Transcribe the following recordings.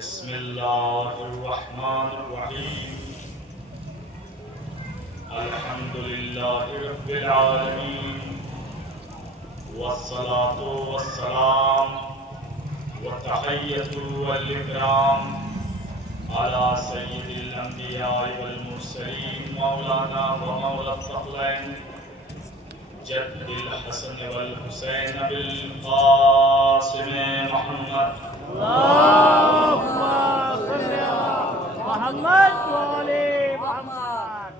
بسم اللہ الرحمن الرحیم الحمد للہ رب العالمین والصلاة والسلام والتحیۃ والاکرام علی سید الانبیاء والمرسلین مولانا و مولا الثقلین جد الحسن والحسین بالقاسم محمد اللهم صل على محمد وعلى محمد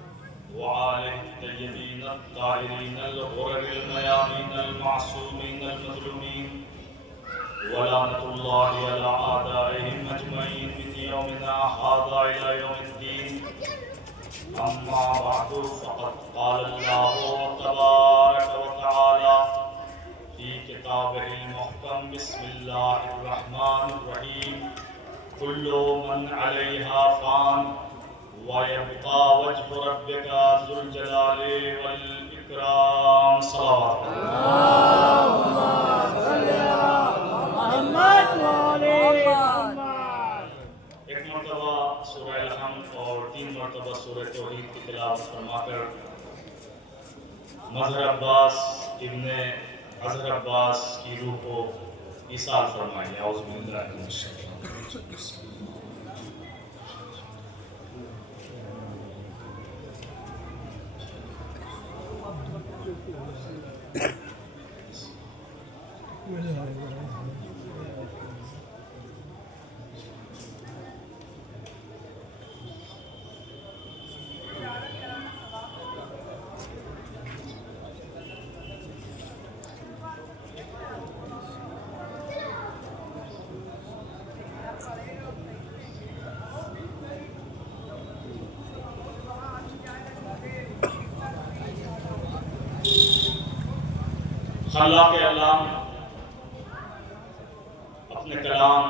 وآله الطيبين الطاهرين الغرر الميامين المعصومين المظلومين ولعنة الله على أعدائهم أجمعين من يومنا هذا إلى يوم الدين. أما بعد فقد قال الله تبارك وتعالى في كتابه المحكم بسم الله الرحمن الرحيم كل من عليها فان ويبقى وجه ربك ذو الجلال والإكرام. صلوات اللهم صل على محمد وعلى محمد. ایک مرتبہ سورہ الحمد اور 3 مرتبہ سورہ توحید کی تلاوت فرما کر مظہر عباس ابن اظہر عباس کی روح کو ایصال فرمائیں. اعوذ باللہ من الشیطان الرجیم. خلاق علام اپنے کلام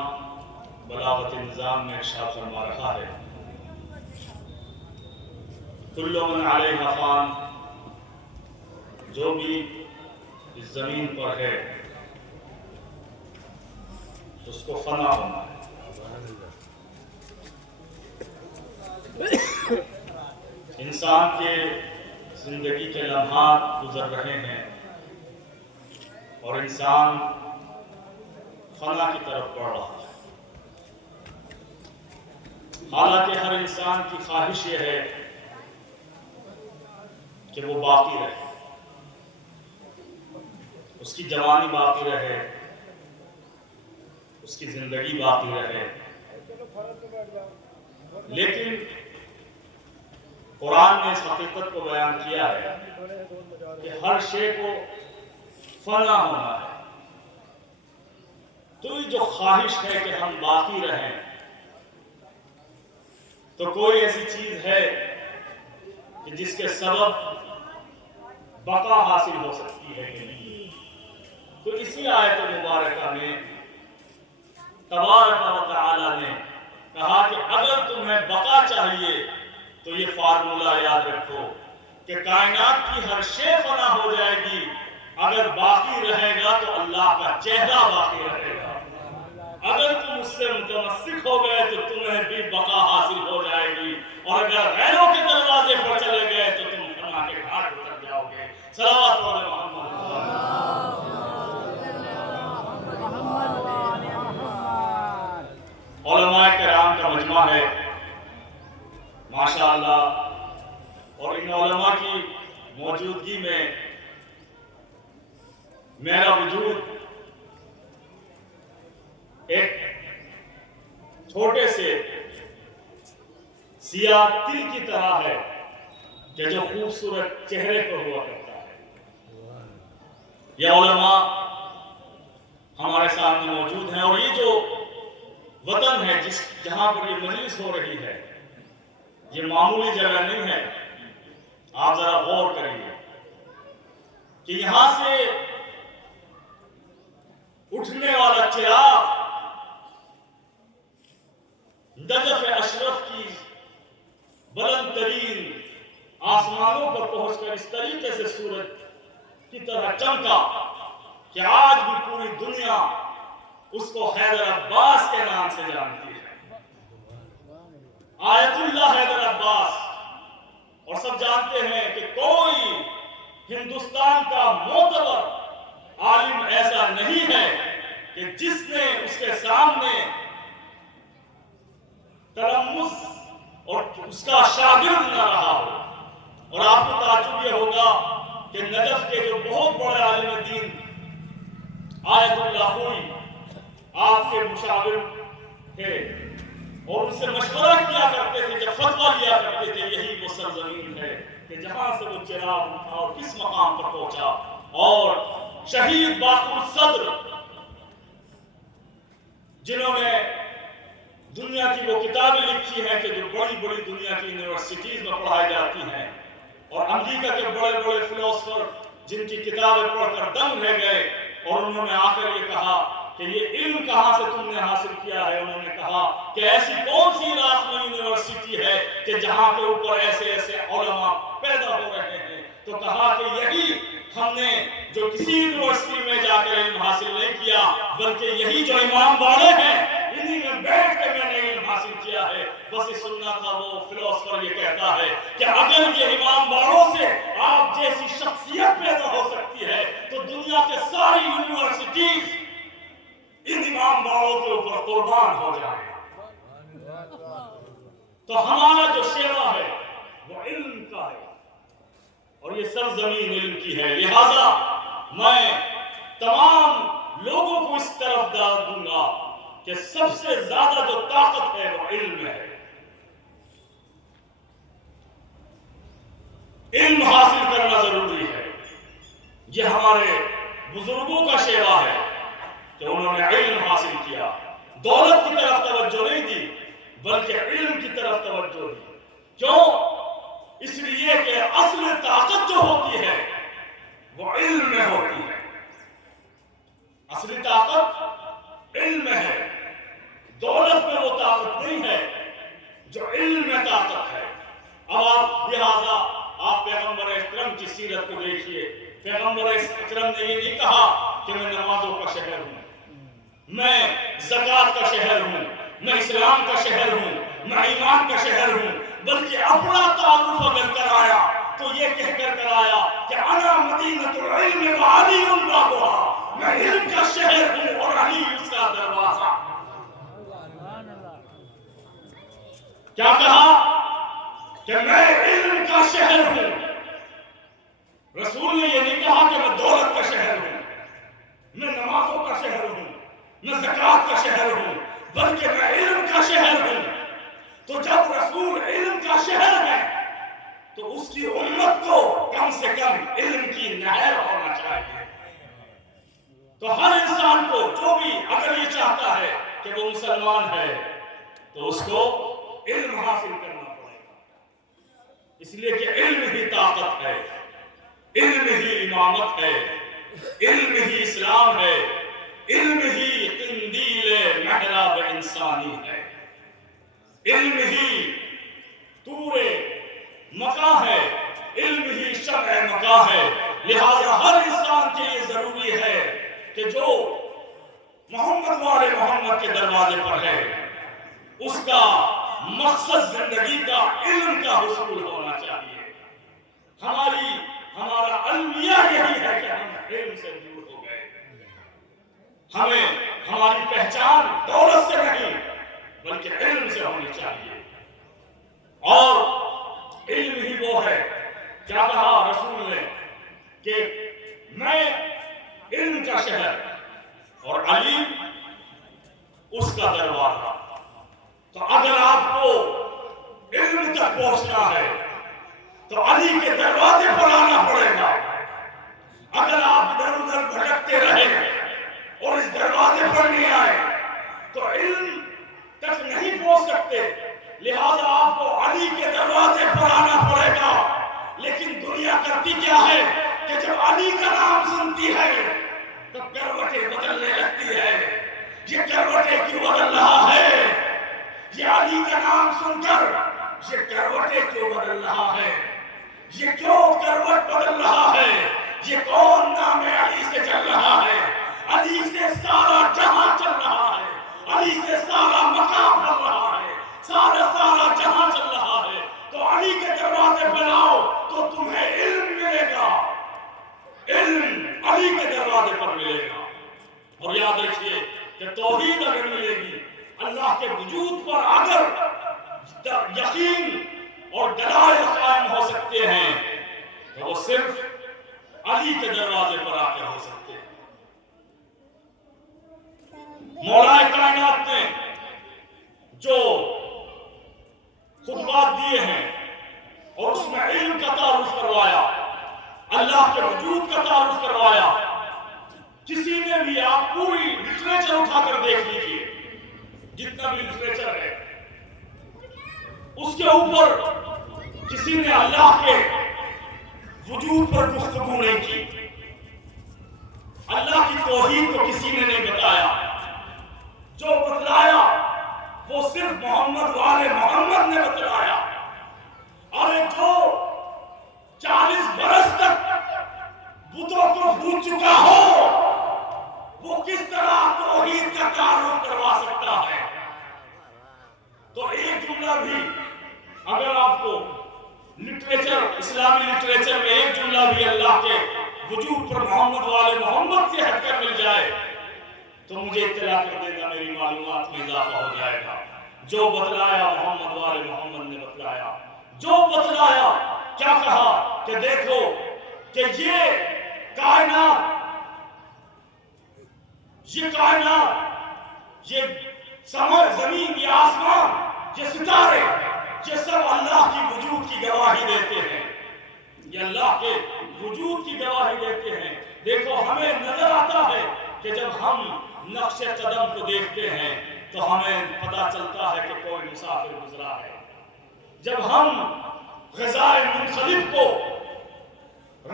بلاغت نظام میں ارشاد فرما رہا ہے کل من علیہا فان، جو بھی اس زمین پر ہے اس کو فنا ہونا ہے. انسان کے زندگی کے لمحات گزر رہے ہیں اور انسان فنا کی طرف بڑھ رہا ہے. حالانکہ ہر انسان کی خواہش یہ ہے کہ وہ باقی رہے، اس کی جوانی باقی رہے، اس کی زندگی باقی رہے. لیکن قرآن نے اس حقیقت کو بیان کیا ہے کہ ہر شے کو فنا ہونا ہے. تو یہ جو خواہش ہے کہ ہم باقی رہیں، تو کوئی ایسی چیز ہے کہ جس کے سبب بقا حاصل ہو سکتی ہے کہ نہیں؟ تو اسی آیت مبارکہ میں تبارک و تعالی نے کہا کہ اگر تمہیں بقا چاہیے تو یہ فارمولہ یاد رکھو کہ کائنات کی ہر شے فنا ہو جائے گی، اگر باقی رہے گا تو اللہ کا چہرہ باقی رہے گا. اگر تم اس سے متمسک ہو گئے تو تمہیں بھی بقا حاصل ہو جائے گی، اور اگر غیروں کے دروازے پر چلے گئے تو تم فنا کے گھاٹ اتر جاؤ گے. صلوات علی محمد. علماء کرام کا مجمع ہے ماشاءاللہ، اور ان علماء کی موجودگی میں میرا وجود ایک چھوٹے سے سیاہ تل کی طرح ہے کہ جو خوبصورت چہرے پر ہوا کرتا ہے. یہ علماء ہمارے سامنے موجود ہیں، اور یہ جو وطن ہے جہاں پر یہ مجلس ہو رہی ہے، یہ معمولی جگہ نہیں ہے. آپ ذرا غور کریے کہ یہاں سے اٹھنے والا چراغ نجف اشرف کی بلند ترین آسمانوں پر پہنچ کر اس طریقے سے سورج کی طرح چمکا کہ آج بھی پوری دنیا اس کو حیدر عباس کے نام سے جانتی ہے. ہندوستان کا معتبر عالم ایسا نہیں ہے کہ جس نے اس کے سامنے تلمس اور اس کا شاگرد نہ رہا ہو۔ اور آپ کو تعجب یہ ہوگا کہ نجف کے جو بہت بڑے عالم دین آیت اللہ ہوئی آپ کے مشاور تھے اور ان سے مشورہ کیا کرتے تھے، جب فتویٰ لیا کرتے تھے یہی وہ سرزمین ہے کہ جہاں سے وہ چراغ اٹھا اور کس مقام پر پہنچا۔ اور شہید باقر الصدر جنہوں نے دنیا کی وہ کتابیں لکھی ہیں کہ جو بڑی بڑی دنیا کی یونیورسٹیز میں پڑھائی جاتی ہیں، اور امریکہ کے بڑے بڑے فلاسفر جن کی کتابیں پڑھ کر دنگ رہ گئے، اور انہوں نے آ کر یہ کہا کہ یہ علم کہاں سے تم نے حاصل کیا ہے؟ انہوں نے کہا کہ ایسی کون سی عراق میں یونیورسٹی ہے کہ جہاں کے اوپر ایسے ایسے علماء پیدا ہو رہے ہیں؟ تو کہا کہ یہی ہم نے جو کسی یونیورسٹی میں جا کر علم حاصل نہیں کیا، بلکہ یہی جو امام باڑے ہیں انہی میں بیٹھ کے میں نے علم حاصل کیا ہے۔ بس یہ سننا تھا، وہ فلاسفر یہ کہتا ہے کہ اگر یہ امام باڑوں سے آپ جیسی شخصیت پیدا ہو سکتی ہے تو دنیا کے ساری یونیورسٹیز ان امام باڑوں کے اوپر قربان ہو جائیں۔ تو ہمارا جو شیوا ہے وہ علم کا ہے، اور یہ سرزمین علم کی ہے۔ لہذا میں تمام لوگوں کو اس طرف دعوت دوں گا کہ سب سے زیادہ جو طاقت ہے وہ علم ہے۔ علم حاصل کرنا ضروری ہے۔ یہ ہمارے بزرگوں کا شیوا ہے کہ انہوں نے علم حاصل کیا، دولت کی طرف توجہ نہیں دی بلکہ علم کی طرف توجہ دی۔ کیوں؟ اس لیے کہ اصل طاقت جو ہوتی ہے وہ علم میں ہوتی ہے۔ اصلی طاقت علم میں ہے، دولت میں وہ طاقت نہیں ہے جو علم میں طاقت ہے۔ اب آپ لہذا آپ پیغمبر اکرم کی سیرت کو دیکھیے۔ پیغمبر اکرم نے یہ نہیں کہا کہ میں نمازوں کا شہر ہوں، میں زکوٰۃ کا شہر ہوں، میں اسلام کا شہر ہوں، میں ایمان کا شہر ہوں، بلکہ اپنا تعارف اگر کرایا تو یہ کہہ کر کرایا کہ انا مدینۃ العلم وعلی بابها، میں علم کا شہر ہوں اور علی اس کا دروازہ۔ کیا کہا کہ میں علم کا شہر ہوں۔ رسول نے یہ نہیں کہا کہ میں دولت کا شہر ہوں، میں نمازوں کا شہر ہوں، میں زکوٰۃ کا شہر ہوں، بلکہ میں علم کا شہر ہوں۔ تو جب رسول علم کا شہر ہے تو اس کی امت کو کم سے کم علم کی نہر ہونا چاہیے۔ تو ہر انسان کو جو بھی اگر یہ چاہتا ہے کہ وہ مسلمان ہے تو اس کو علم حاصل کرنا پڑے گا، اس لیے کہ علم ہی طاقت ہے، علم ہی امامت ہے، علم ہی اسلام ہے، علم ہی قندیل محراب انسانی ہے، علم ہی طور مکاں ہے، علم ہی شمع مکاں ہے۔ لہذا ہر انسان کے لیے ضروری ہے کہ جو محمد والے محمد کے دروازے پر ہے اس کا مقصد زندگی کا علم کا حصول ہونا چاہیے۔ ہمارا المیہ یہی ہے کہ ہم علم سے دور ہو گئے۔ ہمیں ہماری پہچان دولت سے نہیں بلکہ علم سے ہونی چاہیے، اور علم ہی وہ ہے۔ کیا کہا رسول نے کہ میں علم کا شہر اور علی اس کا دروازہ۔ تو اگر آپ کو علم تک پہنچنا ہے تو علی کے دروازے پر آنا پڑے گا۔ اگر آپ ادھر ادھر بھٹکتے رہے اور اس دروازے پر نہیں آئے تو علم تک نہیں پہنچ سکتے۔ لہذا آپ کو علی کے دروازے پر آنا پڑے گا۔ لیکن دنیا کرتی کیا ہے کہ جب علی کا نام سنتی ہے تو کروٹیں بدلنے لگتی ہے۔ یہ کروٹیں کیوں بدل رہا ہے؟ یہ علی کا نام سن کر یہ کروٹیں کیوں بدل رہا ہے؟ یہ کیوں کروٹ بدل رہا ہے؟ یہ کون نام علی سے چل رہا ہے؟ علی سے سارا جہاں چل رہا ہے، علی سے سارا مقام چل رہا ہے، سارا جہاں چل رہا ہے۔ تو علی کے دروازے پر آؤ تو تمہیں علم ملے گا، وجود پر اگر یقین اور دلائل قائم ہو سکتے ہیں تو وہ صرف علی کے دروازے پر آ کر ہو سکتے ہیں۔ مولا کائنات نے جو خطبات دیے ہیں اور اس میں علم کا تعارف کروایا، اللہ کے وجود کا تعارف کروایا، کسی نے بھی، آپ پوری لٹریچر اٹھا کر دیکھ لیجیے، جتنا بھی لٹریچر ہے اس کے اوپر کسی نے اللہ کے وجود پر گفتگو نہیں کی، اللہ کی توحید کو کسی نے نہیں بتایا، جو بتلایا وہ صرف محمد والے محمد نے بتلایا۔ اور جو 40 برس تک بتوں کو بھول چکا ہو وہ کس طرح توحید کا تعارف کروا سکتا ہے؟ تو ایک جملہ بھی اگر آپ کو لٹریچر، اسلامی لٹریچر میں ایک جملہ بھی اللہ کے وجود پر محمد والے محمد سے ہٹ کر مل جائے تو مجھے اطلاع کر دینا، میری معلومات میں اضافہ ہو جائے گا۔ جو بتلایا محمد والے محمد نے بتلایا، جو بتلایا کیا کہا کہ دیکھو کہ یہ کائنات، یہ زمین، یہ آسمان، یہ ستارے، یہ سب اللہ کی وجود کی گواہی دیتے ہیں، یہ اللہ کے وجود کی گواہی دیتے ہیں۔ دیکھو ہمیں نظر آتا ہے کہ جب ہم نقش قدم کو دیکھتے ہیں تو ہمیں پتہ چلتا ہے کہ کوئی مسافر گزرا ہے، جب ہم غذائے منخلف کو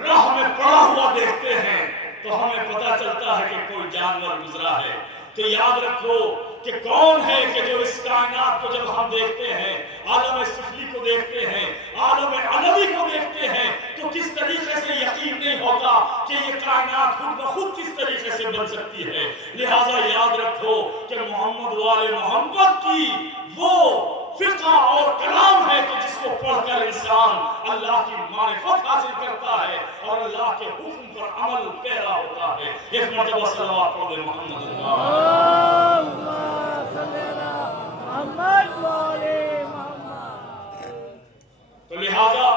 راہ میں پڑا ہوا دیکھتے ہیں تو ہمیں پتہ چلتا ہے کہ کوئی جانور گزرا ہے۔ تو یاد رکھو کہ کون ہے کہ جو اس کائنات کو جب ہم دیکھتے ہیں، عالم سفلی کو دیکھتے ہیں، عالم علوی کو دیکھتے ہیں تو کس طریقے سے یقین نہیں ہوتا کہ یہ کائنات خود بخود کس طریقے سے بن سکتی ہے۔ لہٰذا یاد رکھو کہ محمد والے محمد کی وہ فقہ اور کلام ہے کہ جس کو پڑھ کر انسان اللہ کی معرفت حاصل کرتا ہے اور اللہ کے حکم پر عمل پیرا ہوتا ہے۔ ایک مرتبہ صلوات پڑھ دے محمد تو لہذا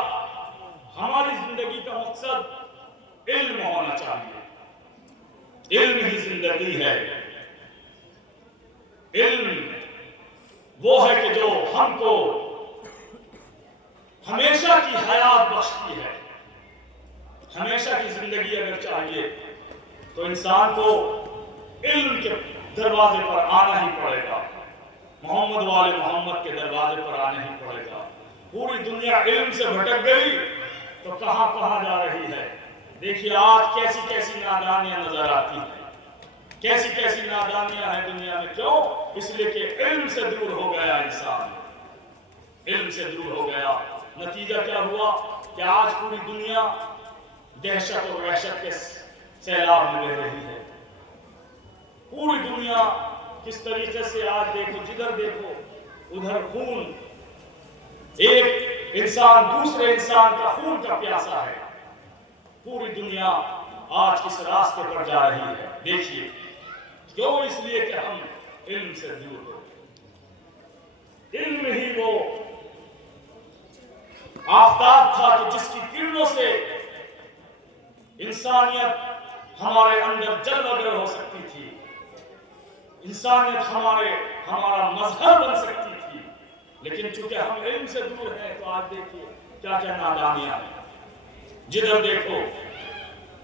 ہماری زندگی کا مقصد علم ہونا چاہیے، علم ہی زندگی ہے۔ علم وہ ہے کہ جو ہم کو ہمیشہ کی حیات بخشتی ہے۔ ہمیشہ کی زندگی اگر چاہیے تو انسان کو علم کے دروازے پر آنا ہی پڑے گا، محمد والے محمد کے دروازے پر آنا ہی پڑے گا۔ پوری دنیا علم سے بھٹک گئی تو کہاں کہاں جا رہی ہے؟ دیکھیے آج کیسی کیسی نادانیاں نظر آتی ہیں، کیسی کیسی نادانیاں ہیں دنیا میں۔ کیوں؟ اس لیے کہ علم سے دور ہو گیا انسان، علم سے دور ہو گیا۔ نتیجہ کیا ہوا کہ آج پوری دنیا دہشت اور وحشت کے سیلاب میں بہہ رہی ہے۔ پوری دنیا کس طریقے سے آج دیکھو، جدھر دیکھو ادھر خون، ایک انسان دوسرے انسان کا خون کا پیاسا ہے۔ پوری دنیا آج اس راستے پر جا رہی ہے۔ دیکھیے کیوں؟ اس لیے کہ ہم علم سے دور ہو۔ علم ہی وہ آفتاب تھا کہ جس کی کرنوں سے انسانیت ہمارے اندر جلوہ گر ہو سکتی تھی، انسانیت ہمارا مظہر بن سکتی تھی۔ لیکن چونکہ ہم علم سے دور ہیں تو آج دیکھیے کیا کیا نادانیاں ہیں، جدھر دیکھو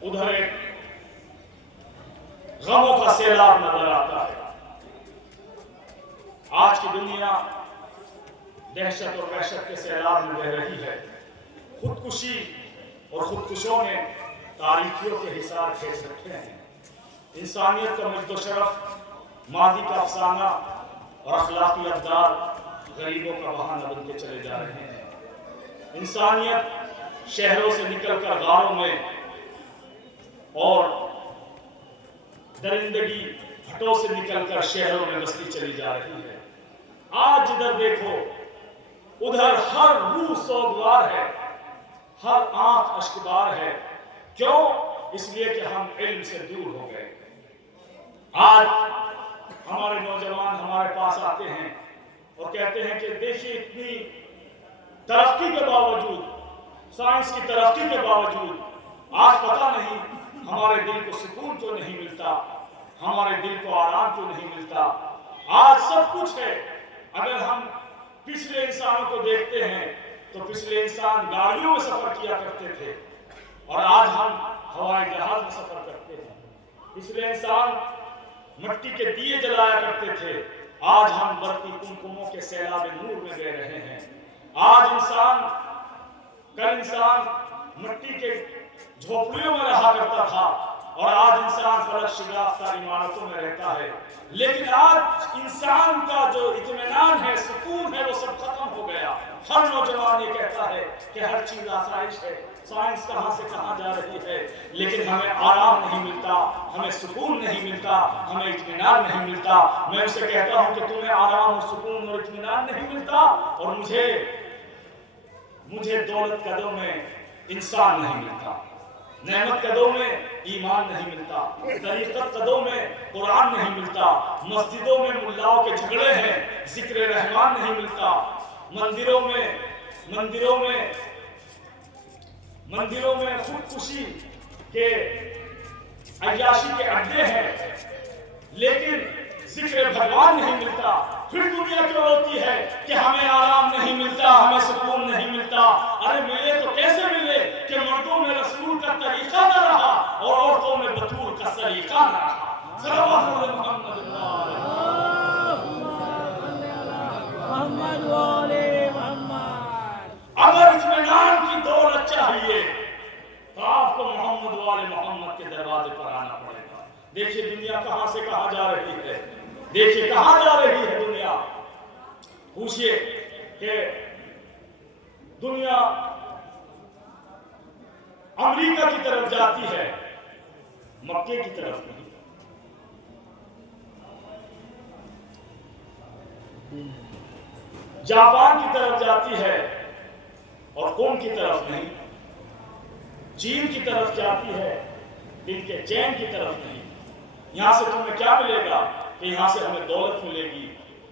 ادھر ایک غموں کا سیلاب نظر آتا ہے۔ آج کی دنیا دہشت اور وحشت کے سیلاب میں بہہ رہی ہے۔ خودکشی اور خودکشوں نے تاریخیوں کے حصار کھینچ رکھے ہیں۔ انسانیت کا مجد و شرف ماضی کا افسانہ اور اخلاقی اقدار غریبوں کا بہانہ بن کے چلے جا رہے ہیں۔ انسانیت شہروں سے نکل کر غاروں میں اور درندگی ہٹوں سے نکل کر شہروں میں بستی چلی جا رہی ہے۔ آج جدھر دیکھو ادھر ہر روح سوگوار ہے، ہر آنکھ اشکبار ہے۔ کیوں؟ اس لیے کہ ہم علم سے دور ہو گئے۔ آج ہمارے نوجوان ہمارے پاس آتے ہیں کہتے ہیں کہ دیکھیے اتنی ترقی کے باوجود، سائنس کی ترقی کے باوجود آج پتہ نہیں ہمارے دل کو سکون کیوں نہیں ملتا، ہمارے دل کو آرام کیوں نہیں ملتا۔ آج سب کچھ ہے۔ اگر ہم پچھلے انسانوں کو دیکھتے ہیں تو پچھلے انسان گاڑیوں میں سفر کیا کرتے تھے اور آج ہم ہوائی جہاز میں سفر کرتے ہیں۔ پچھلے انسان مٹی کے دیے جلایا کرتے تھے، آج ہم برقی کمکموں کے سیلاب نور میں بہ رہے ہیں۔ کل انسان مٹی کے جھوپڑیوں میں رہا کرتا تھا اور آج انسان فلک شگافتہ عمارتوں میں رہتا ہے۔ لیکن آج انسان کا جو اطمینان ہے، سکون ہے، وہ سب ختم ہو گیا۔ ہر نوجوان یہ کہتا ہے کہ ہر چیز آسائش ہے، سائنس کہاں سے کہاں جا رہی ہے، لیکن ہمیں آرام نہیں ملتا، ہمیں سکون نہیں ملتا، ہمیں اطمینان نہیں ملتا۔ میں اسے کہتا ہوں کہ تمہیں آرام اور سکون اور اطمینان نہیں ملتا، اور مجھے دولت قدوں میں انسان نہیں ملتا، نعمت قدوں میں ایمان نہیں ملتا، طریقت قدوں میں قرآن نہیں ملتا، مسجدوں میں ملاؤں کے جھگڑے ہیں، ذکر رحمان نہیں ملتا، مندروں میں خودکشی کے عیاشی کے اڈے ہیں، لیکن ذکر بھگوان نہیں ملتا۔ پھر دنیا کیوں روتی ہے کہ ہمیں آرام نہیں ملتا، ہمیں سکون نہیں ملتا؟ ارے ملے تو کیسے ملے کہ مردوں میں رسول کا طریقہ نہ رہا اور عورتوں میں بطول کا سلیقہ نہ رہا۔ صلوات علی محمد محمد والے محمد۔ اگر اطمینان کی دولت چاہیے تو آپ کو محمد والے محمد کے دروازے پر آنا پڑے گا۔ دیکھیے دنیا کہاں سے کہاں جا رہی ہے، دیکھیے کہاں جا رہی ہے دنیا۔ پوچھئے کہ دنیا امریکہ کی طرف جاتی ہے، مکے کی طرف نہیں۔ جاپان کی طرف جاتی ہے اور قوم کی طرف نہیں۔ چین کی طرف جاتی ہے، دل کے چین کی طرف نہیں۔ یہاں سے تمہیں کیا ملے گا کہ یہاں سے ہمیں دولت ملے گی،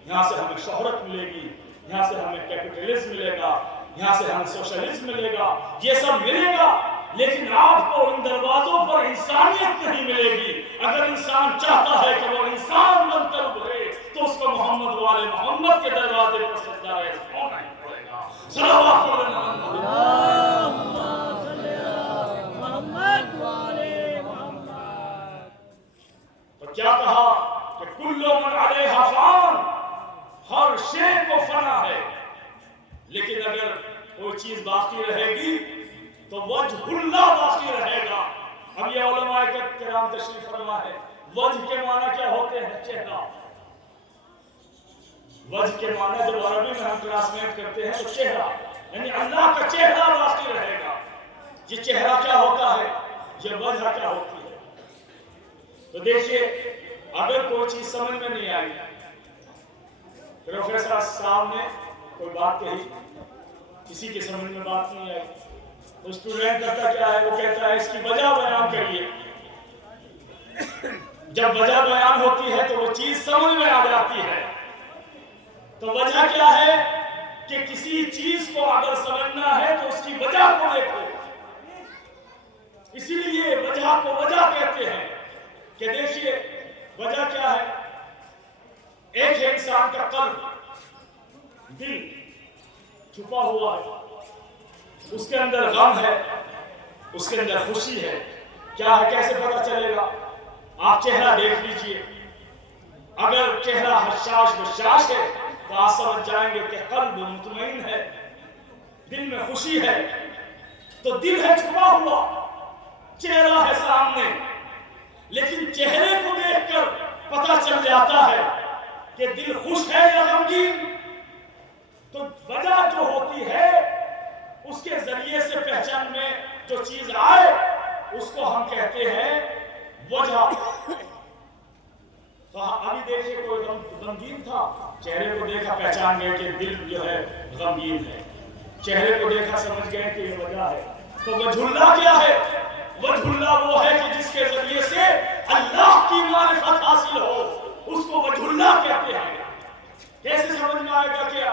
یہاں سے ہمیں شہرت ملے گی، یہاں سے ہمیں کیپٹلزم ملے گا، یہاں سے ہمیں سوشلزم ملے گا، یہ سب ملے گا، لیکن آپ کو ان دروازوں پر انسانیت نہیں ملے گی۔ اگر انسان چاہتا ہے کہ وہ انسان بن کر ابھرے تو اس کو محمد والے محمد کے دروازے پر سجدہ ریز ہونا ہی پڑے گا۔ صلوات علی محمد۔ محمد والے محمد۔ تو کیا کہا کہ کل من علیہا فان، ہر شے کو فنا ہے، لیکن اگر کوئی چیز باقی رہے گی تو وجہ اللہ باقی رہے گا۔ اب یہ علماء کرام تشریف فرما ہے، وجہ کے معنی کیا ہوتے ہیں؟ چہرہ۔ وجہ کے معنی جب عربی میں ہم ٹرانسلیٹ کرتے ہیں تو چہرہ، یعنی اللہ کا چہرہ باقی رہے گا۔ یہ چہرہ کیا ہوتا ہے، یہ وجہ کیا ہوتی ہے؟ تو دیکھیے اگر کوئی چیز سمجھ میں نہیں آئی، پروفیسر صاحب نے کوئی بات کہی، کسی کے سمجھ میں بات نہیں آئی، تو اسٹوڈنٹ کرتا کیا ہے، وہ کہتا ہے اس کی وجہ بیان کریے۔ جب وجہ بیان ہوتی ہے تو وہ چیز سمجھ میں آ جاتی ہے۔ تو وجہ کیا ہے کہ کسی چیز کو اگر سمجھنا ہے تو اس کی وجہ کو دیکھو، اسی لیے وجہ کو وجہ کہتے ہیں۔ کہ دیکھیے وجہ کیا ہے، ایک ہے انسان کا قلب، دل چھپا ہوا ہے، اس کے اندر غم ہے، اس کے اندر خوشی ہے، کیا ہے، کیسے پتہ چلے گا؟ آپ چہرہ دیکھ لیجئے، اگر چہرہ حشاش بشاش ہے تو آپ سمجھ جائیں گے کہ قلب مطمئن ہے، دل میں خوشی ہے۔ تو دل ہے چھپا ہوا، چہرہ ہے سامنے، لیکن چہرے کو دیکھ کر پتہ چل جاتا ہے کہ دل خوش ہے یا غمگین۔ تو وجہ جو ہوتی ہے اس کے ذریعے سے پہچان میں جو چیز آئے اس کو ہم کہتے ہیں وجہ۔ تو ابھی دیکھیں کوئی غمگین تھا، چہرے کو دیکھا پہچان گئے کہ دل جو ہے غمگین ہے، چہرے کو دیکھا سمجھ گئے کہ یہ وجہ ہے۔ تو وجہ اللہ کیا ہے؟ وجہ اللہ وہ ہے کہ جس کے ذریعے سے اللہ کی معرفت حاصل ہو، اس کو وجہ اللہ کہتے ہیں۔ کیسے سمجھ میں آئے گا کہ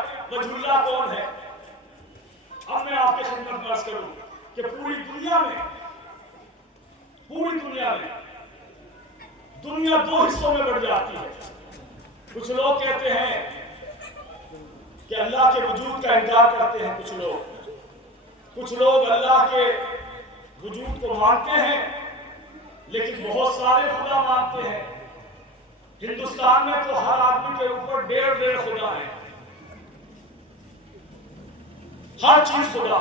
کہ پوری دنیا میں دنیا دو حصوں میں بڑھ جاتی ہے. کچھ لوگ کہتے ہیں کہ اللہ کے وجود کا انکار کرتے ہیں، کچھ لوگ اللہ کے وجود کو مانتے ہیں لیکن بہت سارے خدا مانتے ہیں. ہندوستان میں تو ہر آدمی کے اوپر 1.5 خدا ہے، ہر چیز خدا.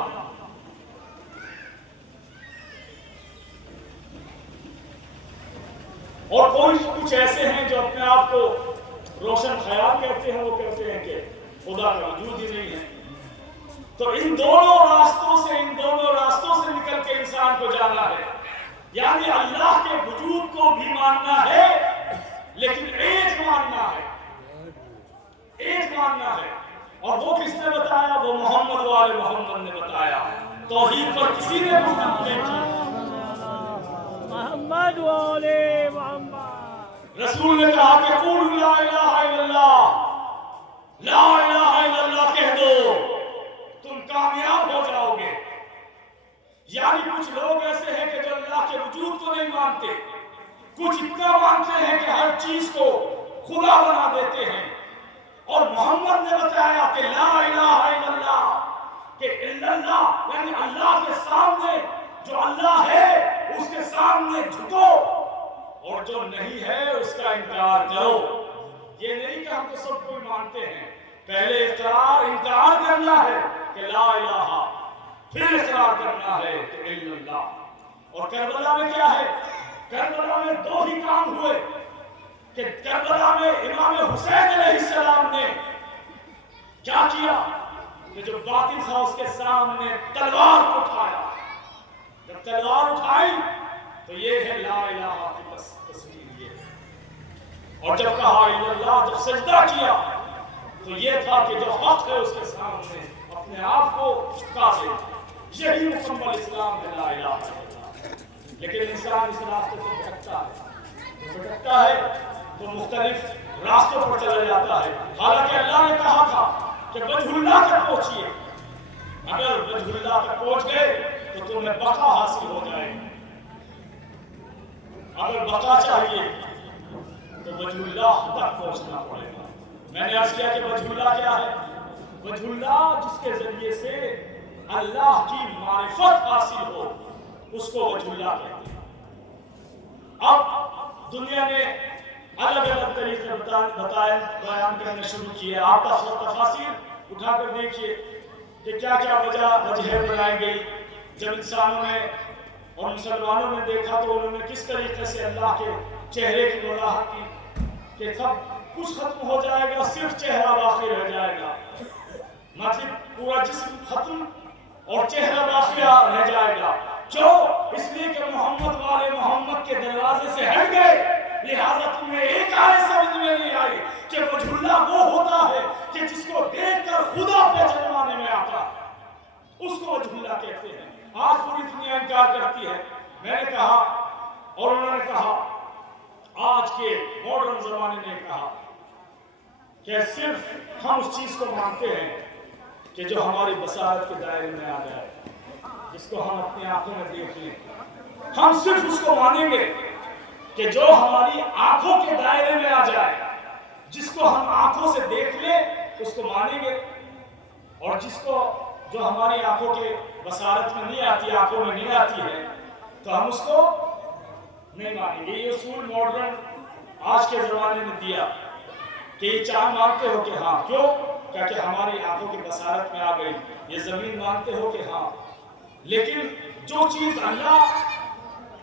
اور کچھ ایسے ہیں جو اپنے آپ کو روشن خیال کہتے ہیں، وہ کہتے ہیں کہ خدا کا وجود ہی نہیں ہے. تو ان دونوں راستوں سے نکل کے انسان کو جانا ہے. یعنی اللہ کے وجود کو بھی ماننا ہے لیکن ایک ماننا ہے. اور وہ کس نے بتایا؟ وہ محمد والے محمد نے بتایا. توحید پر کسی نے گفتگو نہیں کی. محمد والے محمد. رسول نے کہا کہ قولوا لا الہ الا اللہ، لا الہ الا اللہ کہہ دو، تم کامیاب ہو جاؤ گے. یعنی کچھ لوگ ایسے ہیں کہ جو اللہ کے وجود کو نہیں مانتے، کچھ اتنا مانتے ہیں کہ ہر چیز کو خدا بنا دیتے ہیں. اور محمد نے بتایا کہ لا الہ الا اللہ، کہ الا اللہ یعنی اللہ کے سامنے جو اللہ ہے اس کے سامنے جھکو اور جو نہیں ہے اس کا انکار کرو. یہ نہیں کہ ہم تو سب کو مانتے ہیں، پہلے انکار کرنا ہے کہ لا الہ، پھر اقرار کرنا ہے کہ الا اللہ. اور کربلا میں کیا ہے؟ کربلا میں 2 ہی کام ہوئے کہ کربلا میں امام حسین علیہ السلام نے کیا کیا کہ جو باطل تھا اس کے سامنے تلوار کو اٹھایا. جب تلوار اٹھائی تو یہ ہے لا الہ کی تصویر. یہ اور جب کہا الا اللہ، جب سجدہ کیا تو یہ تھا کہ جو حق ہے اس کے سامنے اپنے آپ کو جھکا دے. یہی مکمل اسلام ہے، لا الہ الا اللہ. لیکن انسان اس راستے سے بھٹکتا ہے تو مختلف راستوں پر چلا جاتا ہے. حالانکہ اللہ نے کہا تھا کہ وجہ اللہ تک پہنچیے. اگر وجہ اللہ تک پہنچ گئے تو تمہیں بقا حاصل ہو جائے گی. اگر بقا چاہیے تو وجہ اللہ تک پہنچنا پڑے گا. میں نے عرض کیا کہ وجہ اللہ کیا ہے؟ وجہ اللہ جس کے ذریعے سے اللہ کی معرفت حاصل ہو اس کو وجہ اللہ کہتے ہیں. اب دنیا نے الگ طریقے بیان کرنے شروع کیے. آپ تفاسیر اٹھا کر دیکھیے کہ کیا وجہ بنائی گئی. جب انسانوں نے اور مسلمانوں نے دیکھا تو انہوں نے کس طریقے سے اللہ کے چہرے کی وضاحت کی کہ سب کچھ ختم ہو جائے گا، صرف چہرہ باقی رہ جائے گا. مطلب پورا جسم ختم اور چہرہ باقی رہ جائے گا. کیوں؟ اس لیے کہ محمد والے محمد کے دروازے سے ہٹ گئے. لہذا تمہیں ایک آیت سمجھ میں نہیں آئی کہ وجہ اللہ وہ ہوتا ہے کہ جس کو دیکھ کر خدا پہچاننے میں آتا ہے، اس کو وجہ اللہ کہتے ہیں. آج پوری دنیا انکار کرتی ہے. میں نے کہا اور انہوں نے کہا، آج کے ماڈرن زمانے نے کہا کہ صرف ہم اس چیز کو مانتے ہیں کہ جو ہماری بصارت کے دائرے میں آ جائے، جس کو ہم اپنی آنکھوں میں دیکھ لیں. ہم صرف اس کو مانیں گے کہ جو ہماری آنکھوں کے دائرے میں آ جائے، جس کو ہم آنکھوں سے دیکھ لیں اس کو مانیں گے. اور جس کو جو ہماری آنکھوں کے بصارت میں نہیں آتی، آنکھوں میں نہیں آتی ہے، تو ہم اس کو نہیں مانیں گے. یہ اصول ماڈرن آج کے زمانے نے دیا کہ یہ چاند مانتے ہو کہ ہاں. کیوں؟ کہ ہماری آنکھوں کی بصارت میں آ گئی. یہ زمین مانتے ہو کہ ہاں. لیکن جو چیز اللہ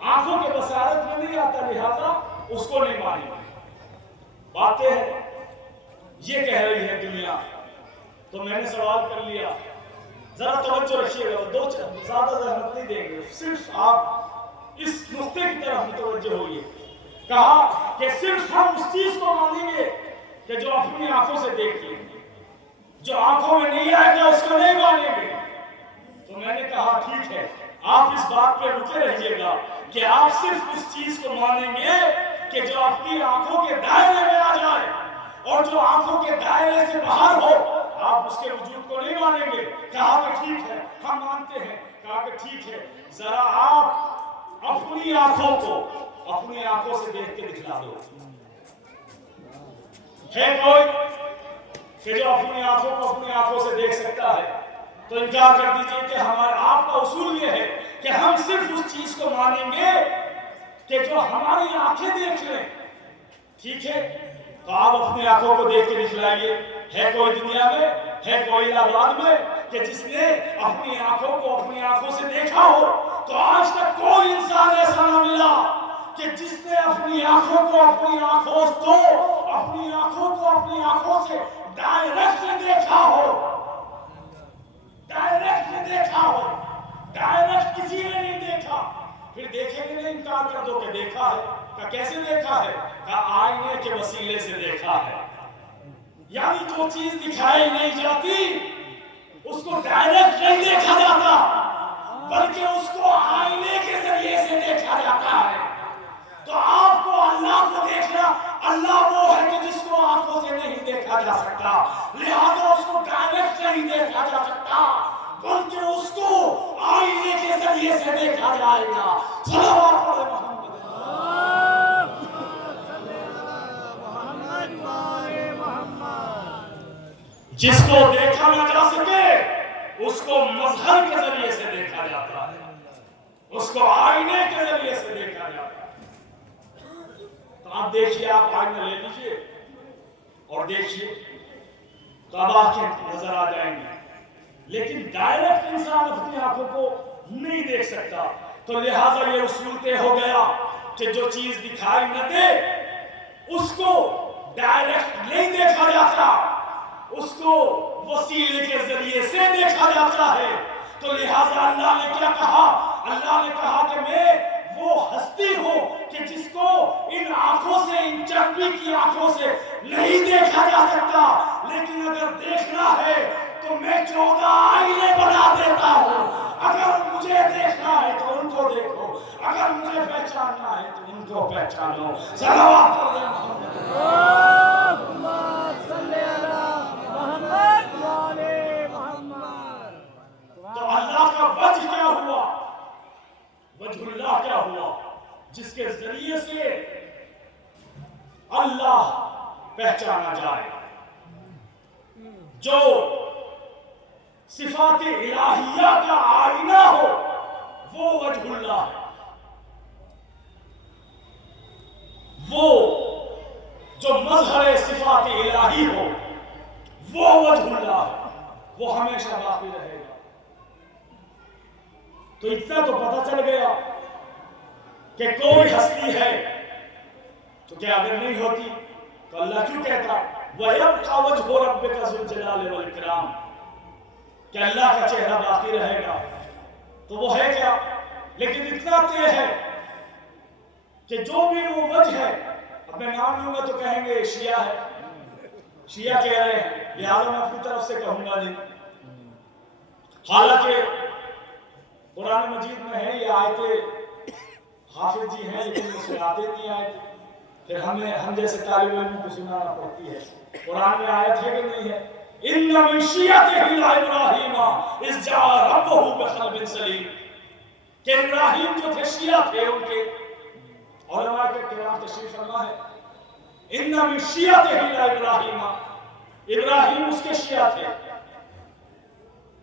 آنکھوں کے بصارت میں نہیں آتا لہذا اس کو نہیں مانیں. باتیں یہ کہہ رہی ہے دنیا. تو میں نے سوال کر لیا، ذرا توجہ رکھیے گا، زیادہ زحمت نہیں دیں گے، صرف آپ اس نقطے کی طرف متوجہ ہوئیے. کہا کہ صرف ہم اس چیز کو مانیں گے کہ جو اپنی آنکھوں سے دیکھ لیں، جو آنکھوں میں نہیں آئے گا اس کو نہیں مانیں گے. تو میں نے کہا ٹھیک ہے، آپ اس بات پہ رکے رہیے گا کہ آپ صرف اس چیز کو مانیں گے کہ جو اپنی آنکھوں کے دائرے میں آ جائے، اور جو آنکھوں کے دائرے سے باہر ہو آپ اس کے وجود کو نہیں مانیں گے. کہا کہ ٹھیک ہے ہم مانتے ہیں. کہا کہ ٹھیک ہے ذرا آپ اپنی آنکھوں کو اپنی آنکھوں سے دیکھ کے دکھلا دو. ہے کوئی کہ جو اپنی آنکھوں کو اپنی آنکھوں سے دیکھ سکتا ہے؟ تو انکار کر دیجئے کہ ہمارا آپ کا اصول یہ ہے کہ ہم صرف اس چیز کو مانیں گے کہ جو ہماری آنکھیں دیکھ لیں. ٹھیک ہے تو آپ اپنی آنکھوں کو دیکھ کے دکھلائیے. ہے کوئی دنیا میں، ہے کوئی آباد میں کہ جس نے اپنی آنکھوں کو اپنی آنکھوں سے دیکھا ہو؟ تو آج تک کوئی انسان ایسا نہ ملا کہ جس نے اپنی آنکھوں کو اپنی آنکھوں سے ڈائریکٹ دیکھا ہو. ڈائریکٹ کسی نے نہیں دیکھا. پھر دیکھیں گے نہیں انکار کر دو کہ دیکھا ہے. کہ کیسے دیکھا ہے؟ کہ آئینے کے وسیلے سے دیکھا ہے. یعنی جو چیز دکھائی نہیں جاتی اس کو ڈائریکٹ نہیں دیکھا جاتا بلکہ اس کو آئینے کے ذریعے سے دیکھا جاتا ہے. تو آپ کو اللہ کو دیکھنا، اللہ وہ ہے کہ جس کو آنکھوں سے نہیں دیکھا جا سکتا، لہذا اس کو ڈائریکٹ نہیں دیکھا جا سکتا بلکہ اس کو آئینے کے ذریعے سے دیکھا جائے گا. صلوات علی محمد. جس کو دیکھا نہ جا سکے اس کو مظہر کے ذریعے سے دیکھا جاتا ہے، اس کو آئینے کے ذریعے سے دیکھا جاتا ہے. تو آپ دیکھیے، آپ آئینہ لے لیجئے اور دیکھیے تو اب آنکھیں نظر آ جائیں گی. لیکن ڈائریکٹ انسان اپنی آنکھوں کو نہیں دیکھ سکتا. تو لہٰذا یہ اصول طے ہو گیا کہ جو چیز دکھائی نہ دے اس کو ڈائریکٹ نہیں دیکھا جاتا، اس کو وسیلے کے ذریعے سے دیکھا جاتا ہے. تو لہٰذا اللہ نے کیا کہا؟ اللہ نے کہا کہ میں وہ ہستی ہوں کہ جس کو ان آنکھوں سے، ان چربی کی آنکھوں سے نہیں دیکھا جا سکتا، لیکن اگر دیکھنا ہے تو میں 14 آئینے بنا دیتا ہوں. اگر مجھے دیکھنا ہے تو ان کو دیکھو، اگر مجھے پہچاننا ہے تو ان کو پہچانو. صلوات علی محمد. تو اللہ کا وجہ کیا ہوا؟ وجہ اللہ کیا ہوا؟ جس کے ذریعے سے اللہ پہچانا جائے. جو صفات الہیہ کا آئینہ ہو وہ وجہ اللہ ہے. وہ جو مظہر صفات الہی ہو وہ وجہ اللہ ہے، وہ ہمیشہ باقی رہے گا. تو اتنا تو پتہ چل گیا کہ کوئی ہستی ہے تو کیا اگر نہیں ہوتی تو اللہ کیوں کہتا وَيَبْقَى وَجْهُ رَبِّكَ ذُو الْجَلَالِ وَالْإِكْرَامِ کہ اللہ کا چہرہ باقی رہے گا. تو وہ ہے کیا؟ لیکن اتنا طے ہے کہ جو بھی وہ وجہ ہے، اب میں نام لوں گا تو کہیں گے شیعہ ہے، شیعہ کہہ رہے ہیں، لہٰذا میں اپنی طرف سے کہوں گا نہیں. حالانکہ قرآن مجید میں ہے یہ آیتیں، حافظ جی ہیں لیکن وہ سناتے نہیں آیتیں. پھر ہم جیسے طالب علم کو سنانا پڑتی ہے. قرآن میں آیت ہے کہ نہیں ہے؟ إِنَّ مِن شِيَعَتِهِ لَإِبْرَاهِيمَ إِذْ جَاءَ رَبَّهُ بِقَلْبٍ سَلِيمٍ کہ ابراہیم جو تھے شیعہ تھے، ان کے علماء کے کرام تشریف فرما ہے إِنَّ مِن شِيَعَتِهِ لَإِبْرَاهِيمَ ابراہیم اس کے شیعہ تھے.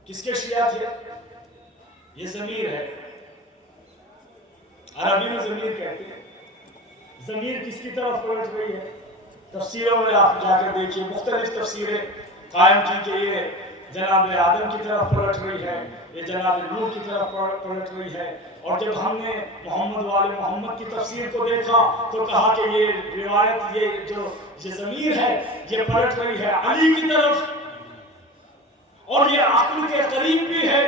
کس کے شیعہ تھے؟ یہ ضمیر ہے، عربی میں ضمیر کہتے ہیں. ضمیر کس کی طرف پلٹ رہی ہے؟ تفسیروں میں آپ جا کر دیکھیے، مختلف تفسیریں قائم کی کہ یہ جناب آدم کی طرف پلٹ رہی ہے، یہ جناب نوح کی طرف پلٹ رہی ہے. اور جب ہم نے محمد والے محمد کی تفسیر کو دیکھا تو کہا کہ یہ روایت، یہ ضمیر ہے یہ پلٹ رہی ہے علی کی طرف، اور یہ عقل کے قریب بھی ہے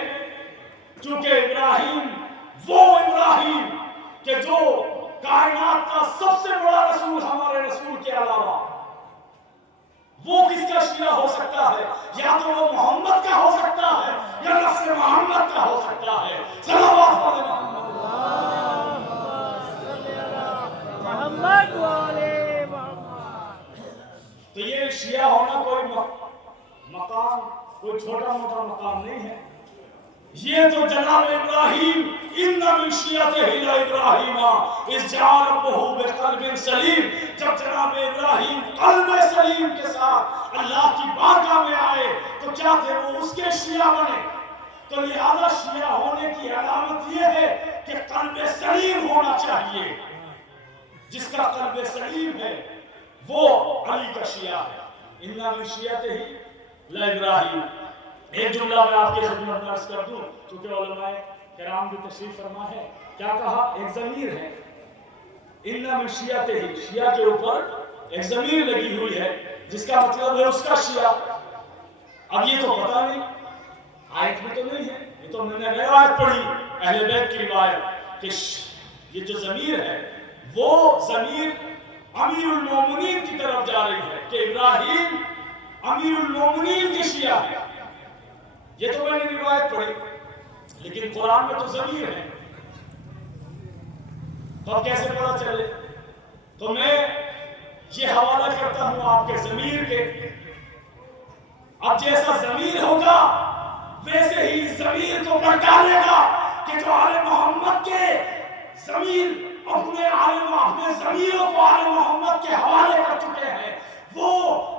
کیونکہ ابراہیم وہ ابراہیم کہ جو کائنات کا سب سے بڑا رسول ہمارے رسول کے علاوہ، وہ کس کا شیعہ ہو سکتا ہے؟ یا تو وہ محمد کا ہو سکتا ہے یا نفس محمد کا ہو سکتا ہے. صلوات علی محمد. تو یہ شیعہ ہونا کوئی مقام، کوئی چھوٹا موٹا مقام نہیں ہے. یہ تو جناب ابراہیم ان من شیعتہ ابراہیم اذ جاء ربہ بقلب سلیم، جب جناب ابراہیم قلب سلیم کے ساتھ اللہ کی بارگاہ میں آئے تو کیا تھے وہ اس کے شیعہ بنے۔ تو لہذا شیعہ ہونے کی علامت یہ ہے کہ قلب سلیم ہونا چاہیے، جس کا قلب سلیم ہے وہ علی کا شیعہ ہے۔ اِنَّا مِن شِیعَتِهِ لَإِبْرَاهِيمَ۔ ایک جملہ میں آپ کی خدمت میں عرض کر دوں کیونکہ علماء کرام کی تشریف فرما ہے، کیا کہا؟ ایک ضمیر ہے، اِنَّا مِن شِیعَتِهِ، شیعہ کے اوپر ایک ضمیر لگی ہوئی ہے جس کا مطلب ہے اس کا شیعہ۔ اب یہ تو پتہ نہیں، آیت میں تو نہیں ہے، یہ تو میں نے روایت پڑھی اہل بیت کی روایت کہ یہ جو ضمیر ہے وہ ضمیر امیر المومنین کی طرف جا رہی ہے کہ ابراہیم امیر المومنین کے شیعہ ہے۔ یہ تو میں نے روایت پڑھی، لیکن قرآن میں تو ضمیر ہے، تو اب کیسے پتہ چلے؟ تو میں یہ حوالہ کرتا ہوں آپ کے ضمیر کے۔ اب جیسا ضمیر ہوگا ویسے ہی ضمیر کو پہچانے گا کہ جو آل محمد کے ضمیر اپنے ضمیروں کو آل محمد کے حوالے کر چکے ہیں، وہ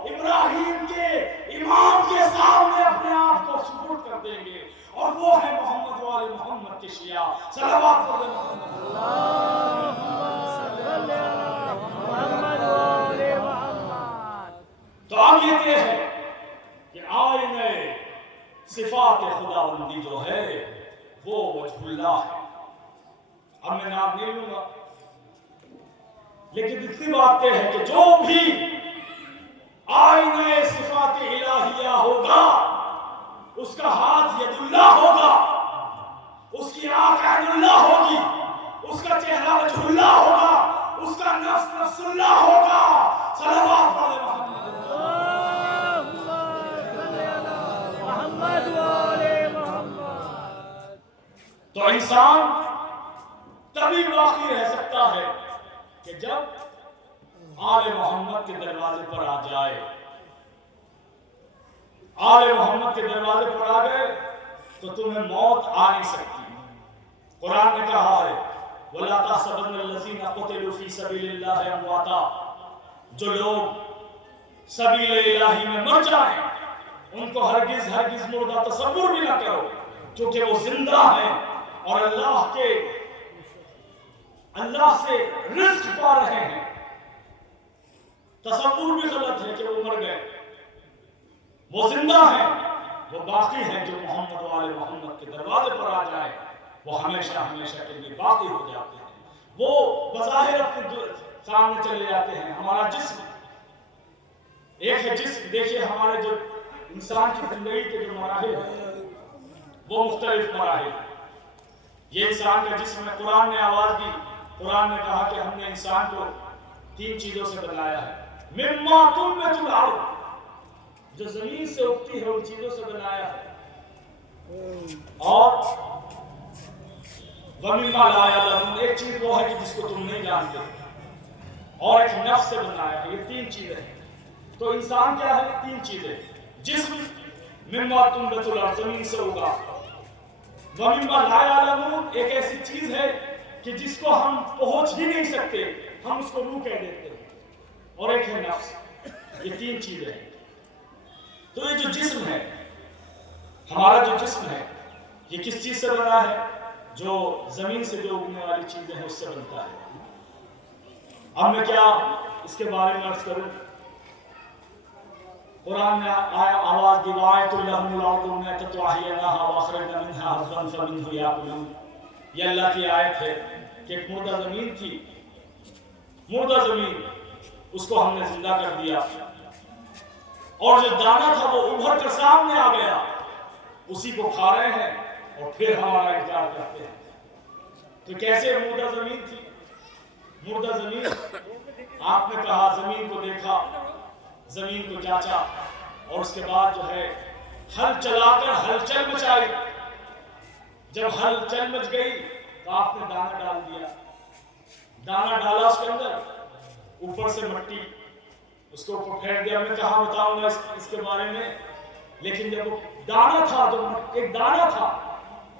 ابراہیم کے امام کے سامنے اپنے آپ کو سپرد کر دیں گے، اور وہ ہے محمد و آل محمد کے شیعہ۔ صلوات علی محمد۔ محمد و آل محمد۔ تو اب یہ طے ہے کہ آئینہ صفات خداوندی جو ہے وہ وجہ اللہ ہے۔ اب میں نام نہیں لوں گا، لیکن اتنی بات طے ہے کہ جو بھی آئینہ صفات الہیہ ہوگا اس کا ہاتھ ید اللہ ہوگا، اس کی آنکھ عین اللہ ہوگی، اس کا چہرہ وجہ اللہ ہوگا، اس کا نفس نفس اللہ ہوگا۔ صلوات علی محمد۔ محمد و آل محمد۔ تو انسان تبھی باقی رہ سکتا ہے کہ جب آل محمد کے دروازے پر آ جائے۔ آل محمد کے دروازے پر آ گئے تو تمہیں موت آ نہیں سکتی۔ قرآن نے کہا ہے وَلَا تَحْسَبَنَّ الَّذِينَ قُتِلُوا فِي سَبِيلِ اللَّهِ أَمْوَاتًا، جو لوگ سبیل الہی میں مر جائیں ان کو ہرگز مردہ تصور بھی نہ کرو، کیونکہ وہ زندہ ہیں اور اللہ سے رزق پا رہے ہیں۔ تصور بھی غلط ہے کہ وہ مر گئے، وہ زندہ ہیں، وہ باقی ہیں۔ جو محمد و آل محمد کے دروازے پر آ جائے وہ ہمیشہ ہمیشہ کے لیے باقی ہو جاتے ہیں۔ وہ بظاہر اپنے سامنے چلے جاتے ہیں۔ ہمارا جسم ایک ہے، جسم دیکھیے ہمارے جو انسان کی زندگی کے جو مراحل ہیں وہ مختلف مراحل ہیں۔ یہ انسان کا جسم ہے، قرآن نے آواز دی، قرآن نے کہا کہ ہم نے انسان کو 3 چیزوں سے بنایا ہے۔ مما تنبت الارض، جو زمین سے اگتی ہے ان چیزوں سے بنایا ہے، اور وَمِمَّا لَا يَعْلَمُونَ، ایک چیز وہ ہے کہ جس کو تم نہیں جانتے، اور ایک نفس سے بنایا ہے۔ یہ 3 چیزیں ہیں۔ تو انسان کیا ہے؟ 3 چیزیں، جسم مما تنبت الارض، زمین سے اگا، وَمِمَّا لَا يَعْلَمُونَ، ایک ایسی چیز ہے کہ جس کو ہم پہنچ ہی نہیں سکتے، ہم اس کو روح کہہ دیتے ہیں، اور ایک ہے نفس۔ یہ 3 چیزیں ہیں۔ تو یہ جو جسم ہے، ہمارا جو جسم ہے، یہ کس چیز سے بنا ہے؟ جو زمین سے جو اگنے والی چیزیں ہیں اس سے بنتا ہے۔ اب میں کیا اس کے بارے میں عرض کروں؟ قرآن نے آواز دی وَآيَةٌ لَهُمُ الْأَرْضُ الْمَيْتَةُ أَحْيَيْنَاهَا وَأَخْرَجْنَا مِنْهَا حَبًّا فَمِنْهُ يَأْكُلُونَ۔ یہ اللہ کی آیت ہے کہ ایک مردہ زمین تھی، مردہ زمین، اس کو ہم نے زندہ کر دیا، اور جو دانہ تھا وہ ابھر کر سامنے آ گیا، اسی کو کھا رہے ہیں اور پھر ہمارا انکار کرتے ہیں۔ تو کیسے مردہ زمین تھی؟ مردہ زمین، آپ نے کہا زمین کو دیکھا، زمین کو جانچا، اور اس کے بعد جو ہے ہل چلا کر ہلچل مچائی۔ جب ہلچل مچ گئی تو آپ نے دانہ ڈال دیا، دانہ ڈالا اس کے اندر، اوپر سے مٹی اس کے اوپر پھینک دیا۔ میں کہاں بتاؤں گا اس کے بارے میں، لیکن جب وہ دانہ تھا، جو ایک دانہ تھا،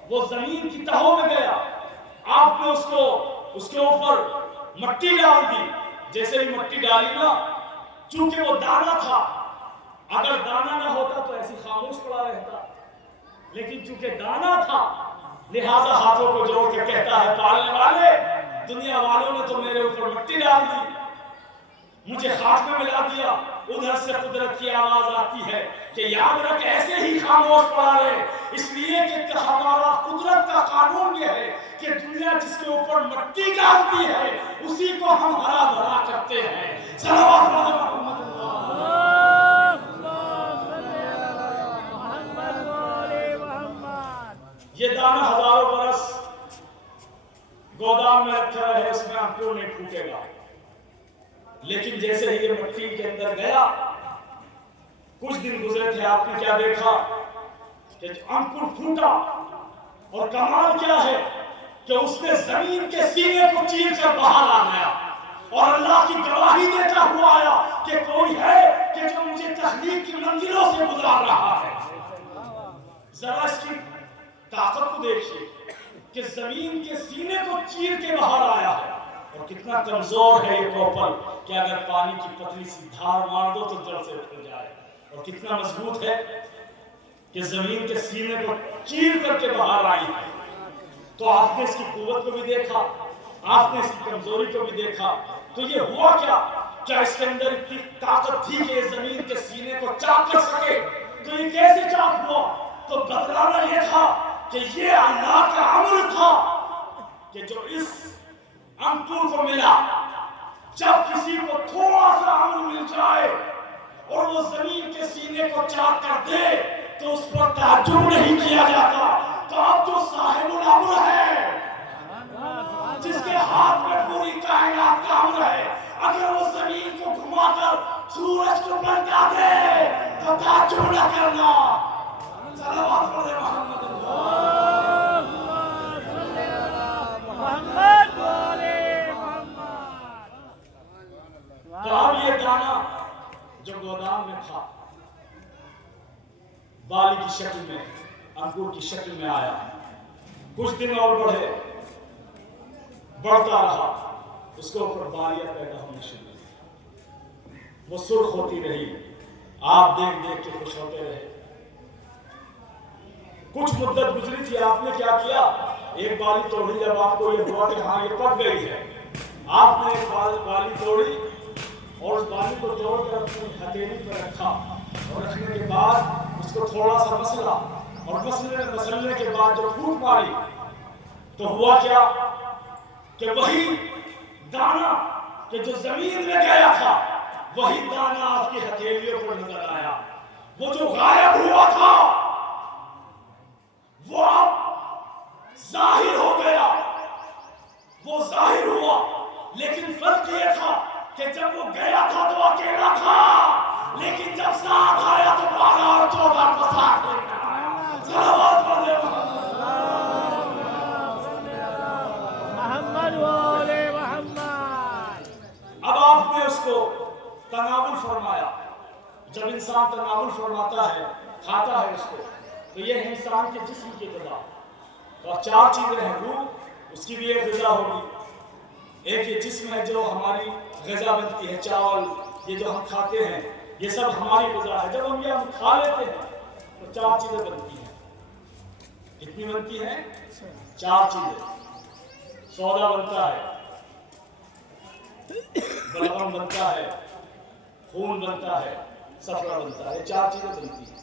وہ زمین کی تہوں میں گیا، آپ نے اس کے اوپر مٹی ڈال دی، جیسے ہی مٹی ڈالی نا، چونکہ وہ دانا تھا، اگر دانا نہ ہوتا تو ایسی خاموش پڑا رہتا، لیکن چونکہ دانا تھا لہذا ہاتھوں کو جوڑ کے کہتا ہے پالنے والے، دنیا والوں نے تو میرے اوپر مٹی ڈال دی، مجھے خاک میں ملا دیا۔ ادھر سے قدرت کی آواز آتی ہے کہ یاد رکھ ایسے ہی خاموش پڑا رہے، اس لیے کہ ہمارا قدرت کا قانون یہ ہے کہ دنیا جس کے اوپر مٹی ڈالتی ہے اسی کو ہم ہرا بھرا کرتے ہیں۔ صلوات محمد یہ دانہ ہزاروں برس گودام میں رکھا ہے، اس میں انکور نہیں پھوٹے گا، لیکن جیسے ہی یہ مٹی کے اندر گیا، کچھ دن گزرے تھے، آپ نے کیا دیکھا کہ انکور پھوٹا، اور کمال کیا ہے کہ اس نے زمین کے سینے کو چیر کر باہر آ گیا، اور اللہ کی گواہی دیتا ہوا آیا کہ کوئی ہے کہ جو مجھے تخلیق کی منزلوں سے گزار رہا ہے۔ ذرا اس کی طاقت کو دیکھیے کہ زمین کے سینے کو چیر کے باہر آیا ہے، اور کتنا کمزور ہے یہ کوپل کہ اگر پانی کی پتلی سی دھار مار دو تو جڑ سے اٹھ جائے، اور کتنا مضبوط ہے کہ زمین کے سینے کو چیر کر کے باہر آئی ہے۔ تو آپ نے اس کی قوت کو بھی دیکھا، آپ نے اس کی کمزوری کو بھی دیکھا، تو یہ ہوا کیا اس کے اندر اتنی طاقت تھی کہ یہ زمین کے سینے کو چاک کر سکے؟ تو یہ کیسے چاک ہوا؟ تو بتلانا یہ تھا کہ یہ اللہ کا عمل تھا کہ جو اس انکور کو ملا، جب کسی کو تھوڑا سا عمل مل جائے اور وہ زمین کے سینے کو چاک کر دے تو اس پر تعجب نہیں کیا جاتا۔ تو اب جو صاحب الامر ہے، جس کے ہاتھ میں پوری کائنات کا امر ہے، اگر وہ زمین کو گھما کر سورج کو پلٹا دے تو تعجب نہ کرنا۔ صلوات پڑھے محمد تو اب یہ دانہ جو گودام میں تھا بالی کی شکل میں، انگور کی شکل میں آیا، کچھ دن اور بڑھے، بڑھتا رہا، اس کے اوپر بالیاں پیدا ہونے شروع ہوئی، وہ سرخ ہوتی رہی، آپ دیکھ دیکھ کے خوش ہوتے رہے۔ کچھ مدت گزری تھی، آپ نے کیا کیا؟ ایک بالی توڑی، جب آپ کو یہ ہوا کہ ہاں یہ پک گئی ہے، آپ نے ایک بالی توڑی اور اس بالی کو توڑ کر اپنی ہتھیلی پر رکھا، اور رکھنے کے بعد اس کو تھوڑا سا مسلا، اور مسلنے کے بعد جو پھوٹ ماری تو ہوا کیا کہ وہی دانہ کہ جو زمین میں گیا تھا وہی دانہ آپ کی ہتھیلیوں پر نظر آیا۔ وہ جو غائب ہوا تھا وہ اب ظاہر ہو گیا، وہ ظاہر ہوا، لیکن فرق یہ تھا کہ جب وہ گیا تھا تو اکیلا تھا، لیکن جب ساتھ آیا تو 12 اور 14 کو ساتھ لے کر آیا۔ صلوات پڑھے محمد والے محمد۔ اب آپ نے اس کو تناول فرمایا۔ جب انسان تناول فرماتا ہے، کھاتا ہے اس کو، تو یہ ہے انسان کے جسم کی غذا۔ اور 4 چیزیں ہیں، روح اس کی بھی ایک غذا ہوگی، ایک یہ جسم ہے جو ہماری غذا بنتی ہے، چاول یہ جو ہم کھاتے ہیں یہ سب ہماری غذا ہے۔ جب ہم یہ کھا لیتے ہیں تو 4 چیزیں بنتی ہیں۔ کتنی بنتی ہیں؟ 4 چیزیں۔ سودا بنتا ہے، بلغم بنتا ہے، خون بنتا ہے، صفرا بنتا ہے، 4 چیزیں بنتی ہیں۔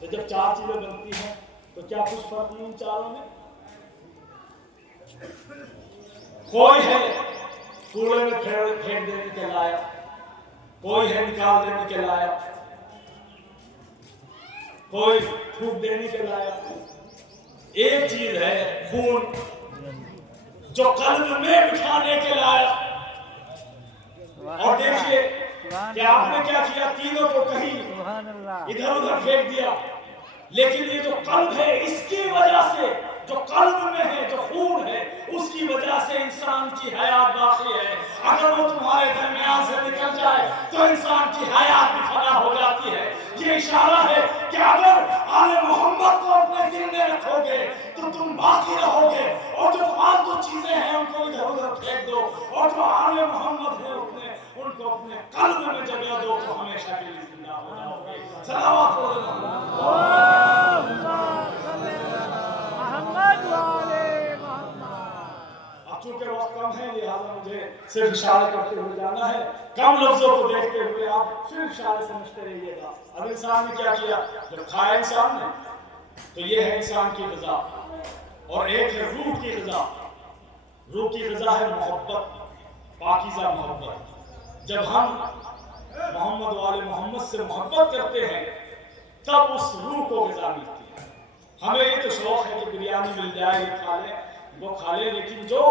تو جب 4 چیزیں بنتی ہیں تو کیا کچھ فرق نہیں ان چاروں میں؟ کوئی ہے کوڑے میں پھینک دینے کے لائق، کوئی ہے نکال دینے کے لائق، کوئی پھونک دینے کے لائق۔ ایک چیز ہے خون جو قلب میں بٹھانے کے لائق۔ اور دیکھیے کہ آپ نے کیا کیا، تینوں کو کہیں ادھر ادھر پھینک دیا، لیکن یہ جو قلب ہے اس کی وجہ سے، جو قلب میں ہے، جو خون ہے، اس کی وجہ سے انسان کی حیات باقی ہے۔ اگر وہ تمہارے درمیان سے نکل جائے تو انسان کی حیات بھی فنا ہو جاتی ہے۔ یہ اشارہ ہے کہ اگر آل محمد کو اپنے دل میں رکھو گے تو تم باقی رہو گے اور جو فالتو چیزیں ہیں ان کو ادھر ادھر پھینک دو اور جو آل محمد ہے ان کو اپنے قلب میں جگہ دو تو ہمیشہ کے لیے زندہ ہو جاؤ گے. صلوات محمد والے محمد. اب چونکہ وقت کم ہے لہٰذا مجھے صرف اشارہ کرتے ہوئے جانا ہے. کم لفظوں کو دیکھتے ہوئے آپ صرف اشارے سمجھتے رہیے گا. اب انسان نے کیا کیا؟ جب کھایا انسان نے تو یہ ہے انسان کی غذا اور ایک ہے روح کی غذا. روح کی غذا ہے محبت، پاکیزہ محبت. جب ہم محمد والے محمد سے محبت کرتے ہیں تب اس روح کو غذا ملتی ہے. ہمیں یہ تو شوق ہے کہ بریانی مل جائے یہ کھا لیں وہ کھا لیں، لیکن جو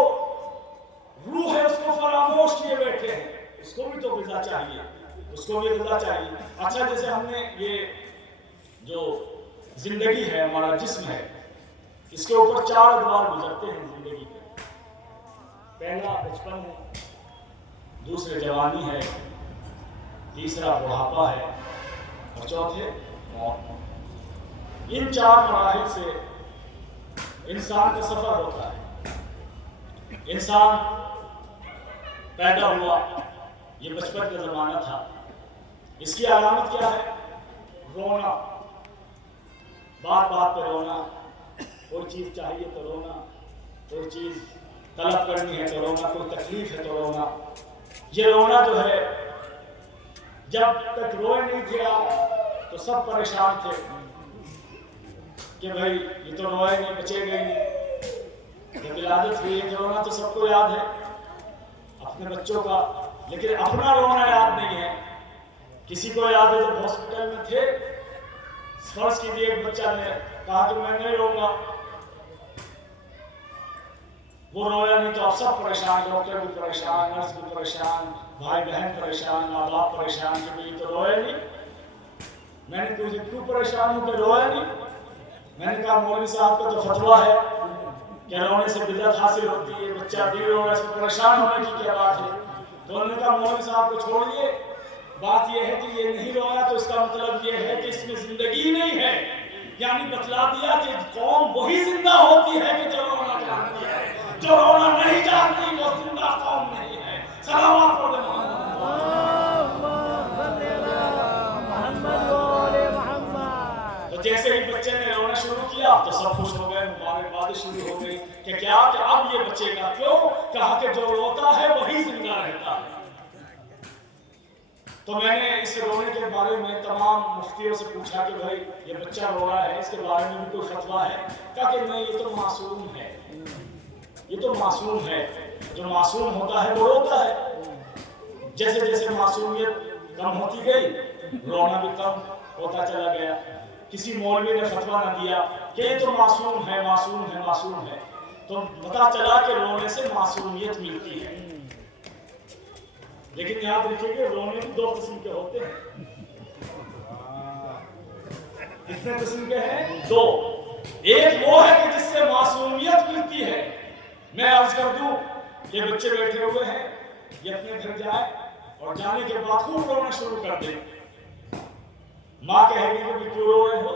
روح ہے اس کو فراموش کیے بیٹھے ہیں. اس کو بھی تو غذا چاہیے، اس کو بھی غذا چاہیے. اچھا جیسے ہم نے یہ جو زندگی ہے ہمارا جسم ہے اس کے اوپر 4 ادوار گزرتے ہیں زندگی کے. پہلا بچپن ہے، دوسرے جوانی ہے، تیسرا بڑھاپا ہے اور چوتھے موت. ان 4 مراحل سے انسان کا سفر ہوتا ہے. انسان پیدا ہوا، یہ بچپن کا زمانہ تھا. اس کی علامت کیا ہے؟ رونا، بات بات پہ رونا. کوئی چیز چاہیے تو رونا، کوئی چیز طلب کرنی ہے تو رونا، کوئی تکلیف ہے تو رونا. یہ رونا جو ہے جب تک روئے نہیں تھے آپ تو سب پریشان تھے کہ بھائی یہ تو روئے نہیں، بچے گئے نہیں. جب ولادت ہوئی ہے رونا تو سب کو یاد ہے اپنے بچوں کا، لیکن اپنا رونا یاد نہیں ہے. کسی کو یاد ہے جب ہاسپٹل میں تھے فرض کیجیے ایک بچہ نے کہا کہ میں نہیں روں گا، وہ رویا نہیں تو آپ سب پریشان، ڈاکٹر بھی پریشان، نرس بھی پریشان، بھائی بہن پریشان، ماں باپ پریشان کہ یہ تو رویا نہیں. میں نے پوچھا کیوں پریشان ہوں کہ رویا نہیں؟ میں نے کہا مولوی صاحب کا تو فتویٰ ہے کہ رونے سے بدعت حاصل ہوتی ہے، بچہ دیر ہو رہا ہے اس کو پریشان ہونے کی کیا بات ہے؟ تو انہوں نے کہا مولوی صاحب کو چھوڑیے، بات یہ ہے کہ یہ نہیں رویا تو اس کا مطلب یہ ہے کہ اس میں زندگی نہیں ہے. یعنی بتلا دیا کہ قوم وہی زندہ ہوتی ہے کہ جو رونا جانتی ہے، جو رونا نہیں جانتی وہ زندہ قوم نہیں ہے. صلوات پڑھیں محمد والے محمد. تو جیسے ہی بچے نے رونا شروع کیا تو سب خوش ہو گئے، مبارکباد شروع ہو گئی کہ کیا کہ اب یہ بچے گا. کیوں؟ کہا کہ جو روتا ہے وہی زندہ رہتا ہے. تو میں نے اس رونے کے بارے میں تمام مفتیوں سے پوچھا کہ بھائی یہ بچہ رو رہا ہے اس کے بارے میں بھی کوئی فتویٰ ہے؟ کہا کہ نہیں یہ تو معصوم ہے، یہ تو معصوم ہے. جو معصوم ہوتا ہے وہ روتا ہے. جیسے جیسے معصومیت کم ہوتی گئی رونا بھی کم ہوتا چلا گیا. کسی مولوی نے فتویٰ نہ دیا کہ یہ تو معصوم ہے معصوم ہے معصوم ہے. تو پتا چلا کہ رونے سے معصومیت ملتی ہے. لیکن یاد رکھیے کہ رونے بھی 2 قسم کے ہوتے ہیں. کتنے قسم کے ہیں؟ 2. ایک وہ ہے کہ جس سے معصومیت ملتی ہے. میں عرض کر دوں یہ بچے بیٹھے ہوئے ہیں، یہ اپنے گھر جائے اور جانے کے بعد خوب رونا شروع کر دیں. ماں کہے گی کہ کیوں رو رہے ہو؟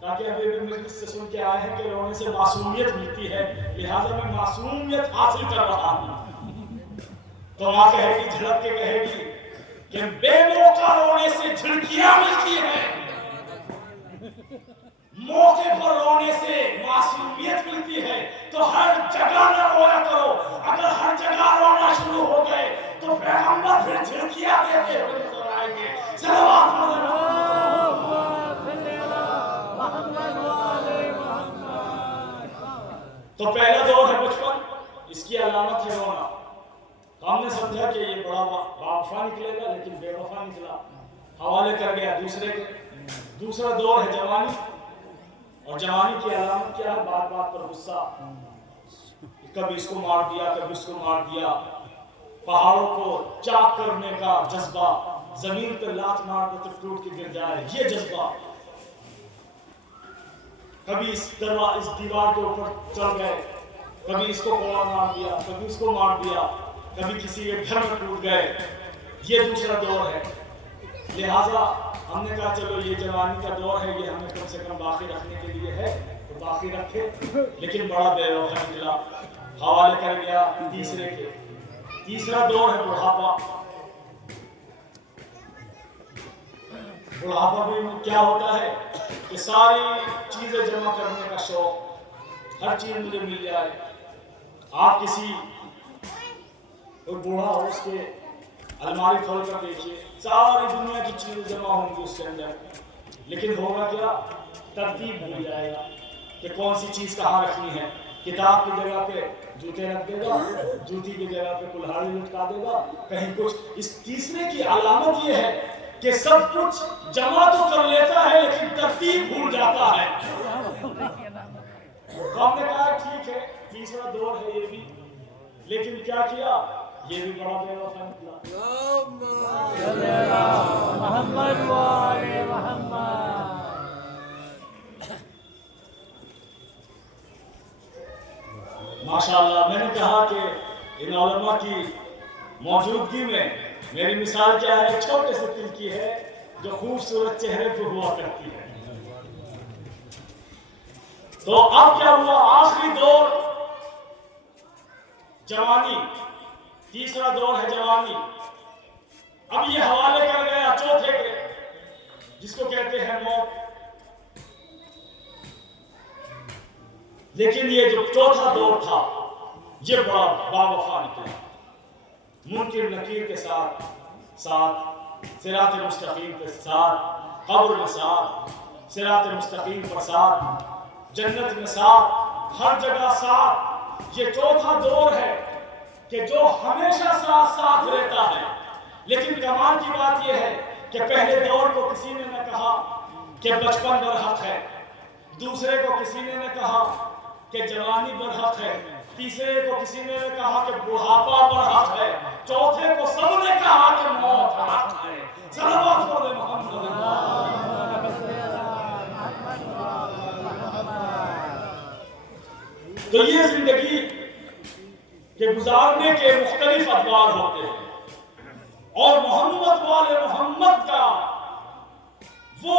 تاکہ ابھی بھی مجلس سے سن کے آئے ہیں کہ رونے سے معصومیت ملتی ہے، لہٰذا میں معصومیت حاصل کر رہا ہوں. تو ماں کہے گی، جھڑک کے کہے گی کہ بے موقع رونے سے جھڑکیاں ملتی ہیں، موقع پر رونے سے معصومیت ملتی ہے. تو ہر جگہ نہ رویا کرو. اگر ہر جگہ رونا شروع ہو گئے تو پیغمبر پھر جھڑکیاں دیتے ہوئے نظر آئیں گے. صلوات تو پہلا دور ہے بچپن، اس کی علامت ہے رونا. تو ہم نے سمجھا کہ یہ بڑا باوفا نکلے گا لیکن بے وفا نکلا، حوالے کر گیا دوسرے کے. دوسرا دور ہے جوانی، اور جوانی کی علامت کیا ہے؟ بات بات پر غصہ. کبھی اس کو مار دیا کبھی اس کو مار دیا. پہاڑوں کو چاک کرنے کا جذبہ، زمین پر لات مار دے تو ٹوٹ کے گر جائے یہ جذبہ. کبھی اس دیوار کے اوپر چڑھ گئے، کبھی اس کو کوڑا مار دیا کبھی اس کو مار دیا، کبھی کسی کے گھر میں ٹوٹ گئے. یہ دوسرا دور ہے. لہٰذا ہم نے کہا چلو یہ جوانی کا دور ہے، یہ ہمیں کم سے کم باقی رکھنے کے لیے ہے. تو تو باقی رکھے، لیکن بڑا بے وفا نکلا، حوالے کر گیا تیسرے کے۔ تیسرا دور ہے بڑھاپا۔ بڑھاپا بھی کیا ہوتا ہے کہ ساری چیزیں جمع کرنے کا شوق، ہر چیز مجھے مل جائے۔ آپ کسی کوئی بوڑھا ہو، اس کے الماری کھول کر دیکھیے، ساری دنیا کی چیزیں جمع ہوں گی اس کے اندر، لیکن ہوگا کیا؟ ترتیب بھول جائے گا کہ کون سی چیز کہاں رکھنی ہے۔ کتاب کی جگہ پہ جوتے رکھ دے گا، جوتی کی جگہ پہ کلہاڑی لٹکا دے گا، کہیں کچھ۔ اس تیسرے کی علامت یہ ہے کہ سب کچھ جمع تو کر لیتا ہے لیکن ترتیب بھول جاتا ہے۔ ہم نے کہا ٹھیک ہے، تیسرا دور ہے یہ بھی، لیکن کیا کیا؟ یہ بھی بڑا بے وفا نکلا۔ محمد وآل محمد۔ ماشاءاللہ، میں نے کہا کہ ان علماء کی موجودگی میں میری مثال کیا ہے؟ ایک چھوٹے سے دل کی ہے جو خوبصورت چہرے پہ ہوا کرتی ہے۔ تو اب کیا ہوا؟ آخری دور جوانی، تیسرا دور ہے جوانی۔ اب یہ حوالے کر گیا چوتھے کے، جس کو کہتے ہیں موت۔ لیکن یہ جو چوتھا دور تھا یہ بڑا باوفا نکلا، منکر نکیر کے ساتھ ساتھ، صراط مستقیم کے ساتھ، قبر میں ساتھ، صراط مستقیم پر ساتھ، جنت میں ساتھ، ہر جگہ ساتھ۔ یہ چوتھا دور ہے کہ جو ہمیشہ ساتھ ساتھ رہتا ہے۔ لیکن کمال کی بات یہ ہے کہ پہلے دور کو کسی نے نہ کہا کہ بچپن برحق ہے، دوسرے کو کسی نے نہ کہا کہ جوانی برحق ہے، تیسرے کو کسی نے کہا کہ بڑھاپا برحق ہے، چوتھے کو سب نے کہا کہ موت حق ہے۔ صلوات علی محمد۔ تو یہ زندگی کے گزارنے کے مختلف ادوار ہوتے ہیں، اور محمد والے محمد کا وہ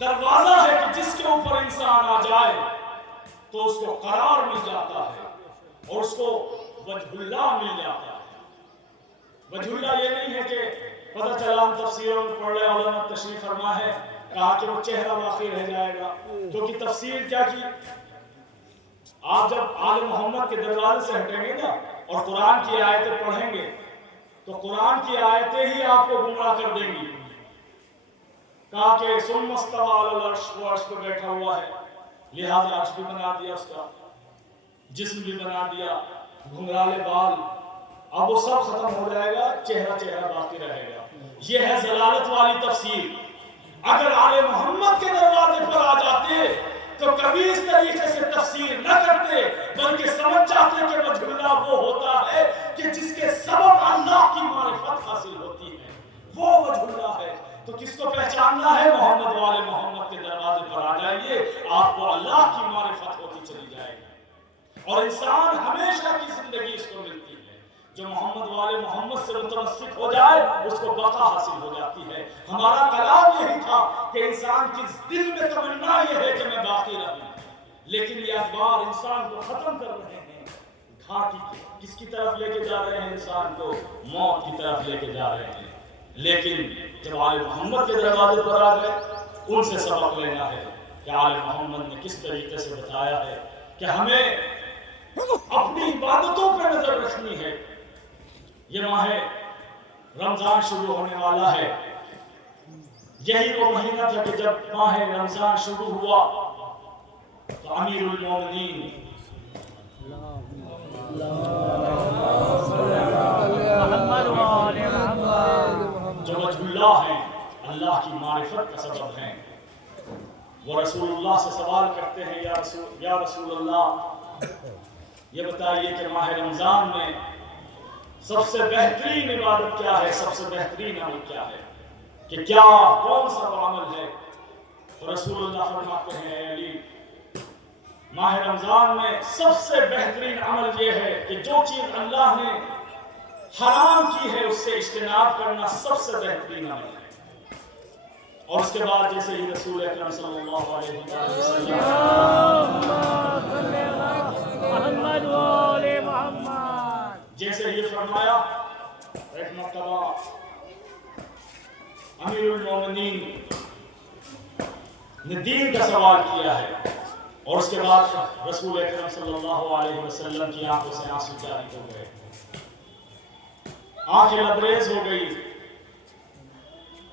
دروازہ ہے کہ جس کے اوپر انسان آ جائے تو اس کو قرار مل جاتا ہے اور اس کو وجہ اللہ مل جاتا ہے۔ وجہ اللہ یہ نہیں ہے کہ پتہ چلا ہم تفسیروں میں پڑھ رہے، علماء تشریف فرما ہے، کہا کہ وہ چہرہ باقی رہ جائے گا، کیونکہ تفسیر کیا کی؟ آپ جب آل محمد کے دروازے سے ہٹیں گے نا اور قرآن کی آیتیں پڑھیں گے تو قرآن کی آیتیں ہی آپ کو گمراہ کر دیں گی۔ کہا کہ ثم استوى علی العرش، وہ عرش پہ بیٹھا ہوا ہے، لہذا عرش بھی بنا دیا، اس کا جسم بھی بنا دیا، گھنگرالے بال، اب وہ سب ختم ہو جائے گا، چہرہ چہرہ باقی رہے گا۔ یہ ہے ضلالت والی تفسیر۔ اگر آل محمد کے دروازے پر آ جاتے تو کبھی اس طریقے سے تفسیر نہ کرتے، بلکہ سمجھ جاتے کہ وجہ اللہ وہ ہوتا ہے کہ جس کے سبب اللہ کی معرفت حاصل ہوتی ہے، وہ وجہ اللہ ہے۔ تو کس کو پہچاننا ہے؟ محمد والے محمد کے دروازے پر آ جائیے، آپ کو اللہ کی معرفت ہوتی چلی جائے گی، اور انسان ہمیشہ کی زندگی اس کو ملتی ہے۔ جو محمد والے محمد سے متمسک ہو جائے اس کو بقا حاصل ہو جاتی ہے۔ ہمارا کلام یہی تھا کہ انسان کی دل میں تمنا یہ ہے کہ میں باقی رہوں، لیکن یہ اخبار انسان کو ختم کر رہے ہیں۔ گھاٹی کس کی طرف لے کے جا رہے ہیں؟ انسان کو موت کی طرف لے کے جا رہے ہیں۔ لیکن جب آل محمد کے دروازے پر آ گئے، ان سے سبق لینا ہے کہ آل محمد نے کس طریقے سے بتایا ہے کہ ہمیں اپنی عبادتوں پہ نظر رکھنی ہے۔ یہ ماہ رمضان شروع ہونے والا ہے، یہی وہ مہینہ تھا کہ جب ماہ رمضان شروع ہوا تو امیر المومنین جو وجہ اللہ ہیں، اللہ کی معرفت کا سبب ہیں، وہ رسول اللہ سے سوال کرتے ہیں، یا رسول اللہ یہ بتائیے کہ ماہ رمضان میں سب سے بہترین عبادت کیا ہے، سب سے بہترین عمل کیا ہے، کہ کیا کون سا عمل ہے؟ تو رسول اللہ فرماتے ہیں، اے علی، ماہ رمضان میں سب سے بہترین عمل یہ ہے کہ جو چیز اللہ نے حرام کی ہے اس سے اجتناب کرنا سب سے بہترین عمل ہے۔ اور اس کے بعد جیسے ہی رسول اکرم صلی اللہ علیہ وسلم محمد وآل محمد جیسے ہی فرمایا، ایک مرتبہ امیر المومنین نے دین کا سوال کیا ہے، اور اس کے بعد رسول اکرم صلی اللہ علیہ وسلم کی آنکھوں سے آنسو جاری ہو گئے، آنکھیں لبریز ہو گئی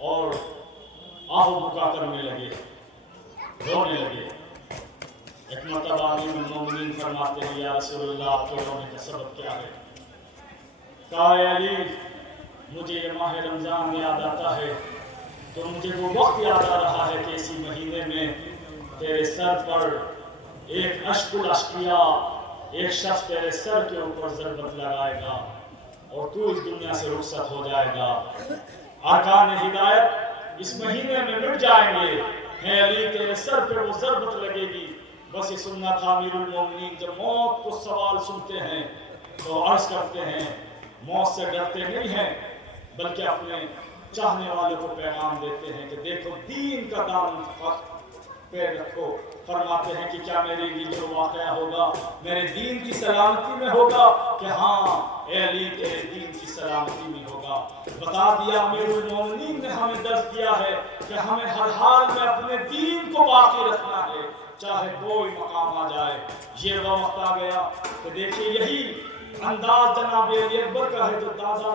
اور آہ و بکا کرنے لگے، رونے لگے۔ ایک مرتبہ امیر المومنین فرماتے ہیں، یا رسول اللہ آپ کے رونے کا سبب کیا ہے؟ کہا، اے علی مجھے یہ ماہ رمضان یاد آتا ہے تو مجھے وہ وقت یاد آ رہا ہے کہ اسی مہینے میں تیرے سر پر ایک اشک الاشقیا، ایک شخص تیرے سر کے اوپر ضربت لگائے گا اور تو اس دنیا سے رخصت ہو جائے گا۔ ارکان ہدایت اس مہینے میں مٹ جائیں گے، اے علی تیرے سر پہ وہ ضربت لگے گی۔ بس یہ سننا تھا امیر المومنین جب موت کو سوال سنتے ہیں تو عرض کرتے ہیں، موت سے ڈرتے نہیں ہیں بلکہ اپنے چاہنے والوں کو پیغام دیتے ہیں کہ دیکھو دین کا دامن پہ رکھو۔ فرماتے ہیں کہ کیا میرے لیے جو واقعہ ہوگا میرے دین کی سلامتی میں ہوگا؟ کہ ہاں اے علی تیرے دین کی سلامتی میں ہوگا۔ بتا دیا امیر المومنین نے ہمیں درس دیا ہے کہ ہمیں ہر حال میں اپنے دین کو باقی رکھنا ہے، چاہے کوئی مقام آ جائے۔ یہ وہ وقت آ گیا کہ دیکھیں یہی انداز جناب علی اکبر کا ہے جو دادا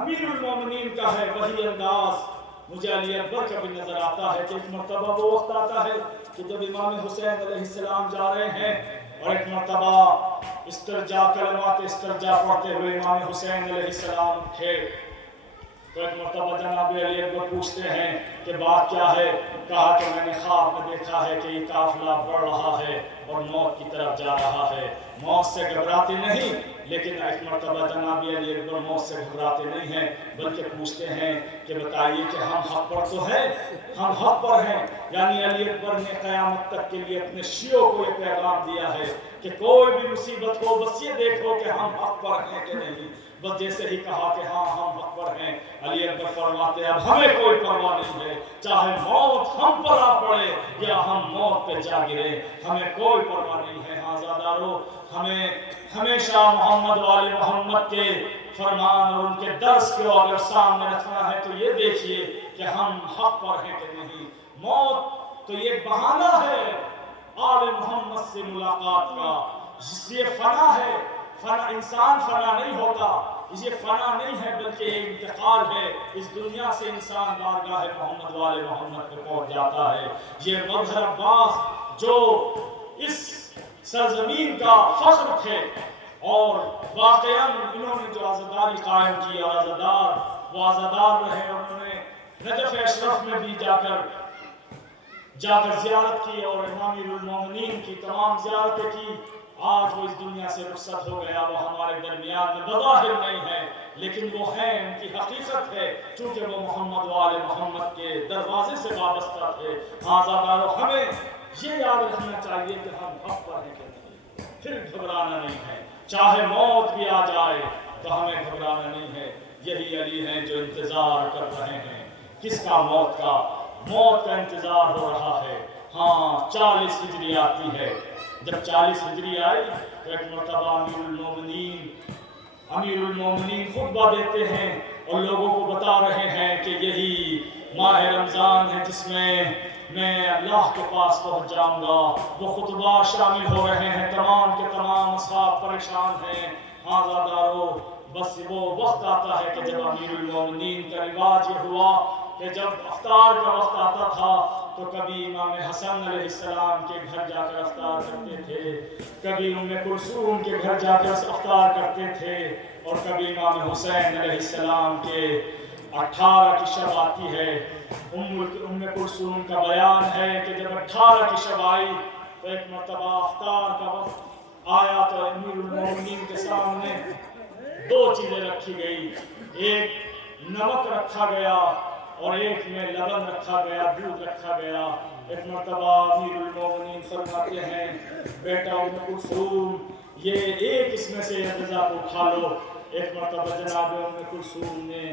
امیر المومنین کا ہے، وہی انداز مجھے علی اکبر کا بھی نظر آتا ہے کہ ایک مرتبہ وہ وقت آتا ہے کہ جب امام حسین علیہ السلام جا رہے ہیں اور ایک مرتبہ استرجا کلمات استرجا پڑھتے ہوئے امام حسین علیہ السلام تھے تو ایک مرتبہ جناب علی اکبر پوچھتے ہیں کہ بات کیا ہے؟ کہا کہ میں نے خواب میں دیکھا ہے کہ یہ قافلہ بڑھ رہا ہے اور موت کی طرف جا رہا ہے۔ موت سے گھبراتے نہیں، لیکن ایک مرتبہ جناب علی اکبر موت سے گھبراتے نہیں ہیں بلکہ پوچھتے ہیں کہ بتائیے کہ ہم حق پر تو ہیں، ہم حق پر ہیں۔ یعنی علی اکبر نے قیامت تک کے لیے اپنے شیعوں کو یہ پیغام دیا ہے کہ کوئی بھی مصیبت ہو بس یہ دیکھو کہ ہم حق پر ہیں کہ نہیں۔ بس جیسے ہی کہا کہ ہاں ہم حق پر ہیں، علی اکبر فرماتے ہیں اب ہمیں کوئی پرواہ نہیں ہے، چاہے موت ہم پر آ پڑے یا ہم موت پہ جا گرے، ہمیں کوئی پرواہ نہیں ہے۔ ہاں زادارو، ہمیں ہمیشہ محمد والے محمد کے فرمان اور ان کے درس کو اگر سامنے رکھنا ہے تو یہ دیکھیے کہ ہم حق پر ہیں کہ نہیں۔ موت تو یہ بہانہ ہے آل محمد سے ملاقات کا، جس لیے فنا ہے، فنا انسان فنا نہیں ہوتا، یہ فنا نہیں ہے بلکہ یہ انتقال ہے۔ اس دنیا سے انسان بارگاہ محمد والے محمد پہ پہنچ جاتا ہے۔ یہ مظہر عباس جو اس سرزمین کا فخر تھے اور واقعاً انہوں نے جو عزاداری قائم کی اور عزادار وہ عزادار رہے، انہوں نے نجف اشرف میں بھی جا کر زیارت کی اور امیر المومنین کی تمام زیارتیں کی۔ آج وہ اس دنیا سے رخصت ہو گیا، وہ ہمارے درمیان میں بظاہر نہیں ہے لیکن وہ ہیں، ان کی حقیقت ہے، چونکہ وہ محمد والے محمد کے دروازے سے وابستہ تھے۔ آزادارو، ہمیں یہ یاد رکھنا چاہیے کہ ہم حق پر ہیں کہ نہیں، پھر گھبرانا نہیں ہے، چاہے موت بھی آ جائے تو ہمیں گھبرانا نہیں ہے۔ یہی علی ہیں جو انتظار کر رہے ہیں، کس کا؟ موت کا۔ موت کا انتظار ہو رہا ہے۔ ہاں 40 ہجری آتی ہے، جب 40 ہجری آئی تو ایک مرتبہ امیر المومنین خطبہ دیتے ہیں اور لوگوں کو بتا رہے ہیں کہ یہی ماہ رمضان ہے جس میں اللہ کے پاس پہنچ جاؤں گا۔ وہ خطبہ شامل ہو رہے ہیں، تمام کے تمام اصحاب پریشان ہیں۔ ہاں زادارو، بس وہ وقت آتا ہے کہ جب امیر المومنین کا رواج یہ ہوا کہ جب افطار کا وقت آتا تھا تو کبھی امام حسن علیہ السلام کے گھر جا کر افطار کرتے تھے، کبھی ام کلثوم کے گھر جا کر افطار کرتے تھے، اور کبھی امام حسین علیہ السلام کے 18 کی شب آتی ہے۔ ام کلثوم کا بیان ہے کہ جب 18 کی شب آئی تو ایک مرتبہ افطار کا وقت آیا تو امیر المومنین کے سامنے 2 چیزیں رکھی گئی، ایک نمک رکھا گیا اور ایک میں لبن رکھا گیا، دودھ رکھا گیا۔ ایک مرتبہ امیر المومنین فرماتے ہیں بیٹا ام کلثوم یہ ایک اس میں سے غذا کو کھا لو۔ ایک مرتبہ جناب ام کلثوم نے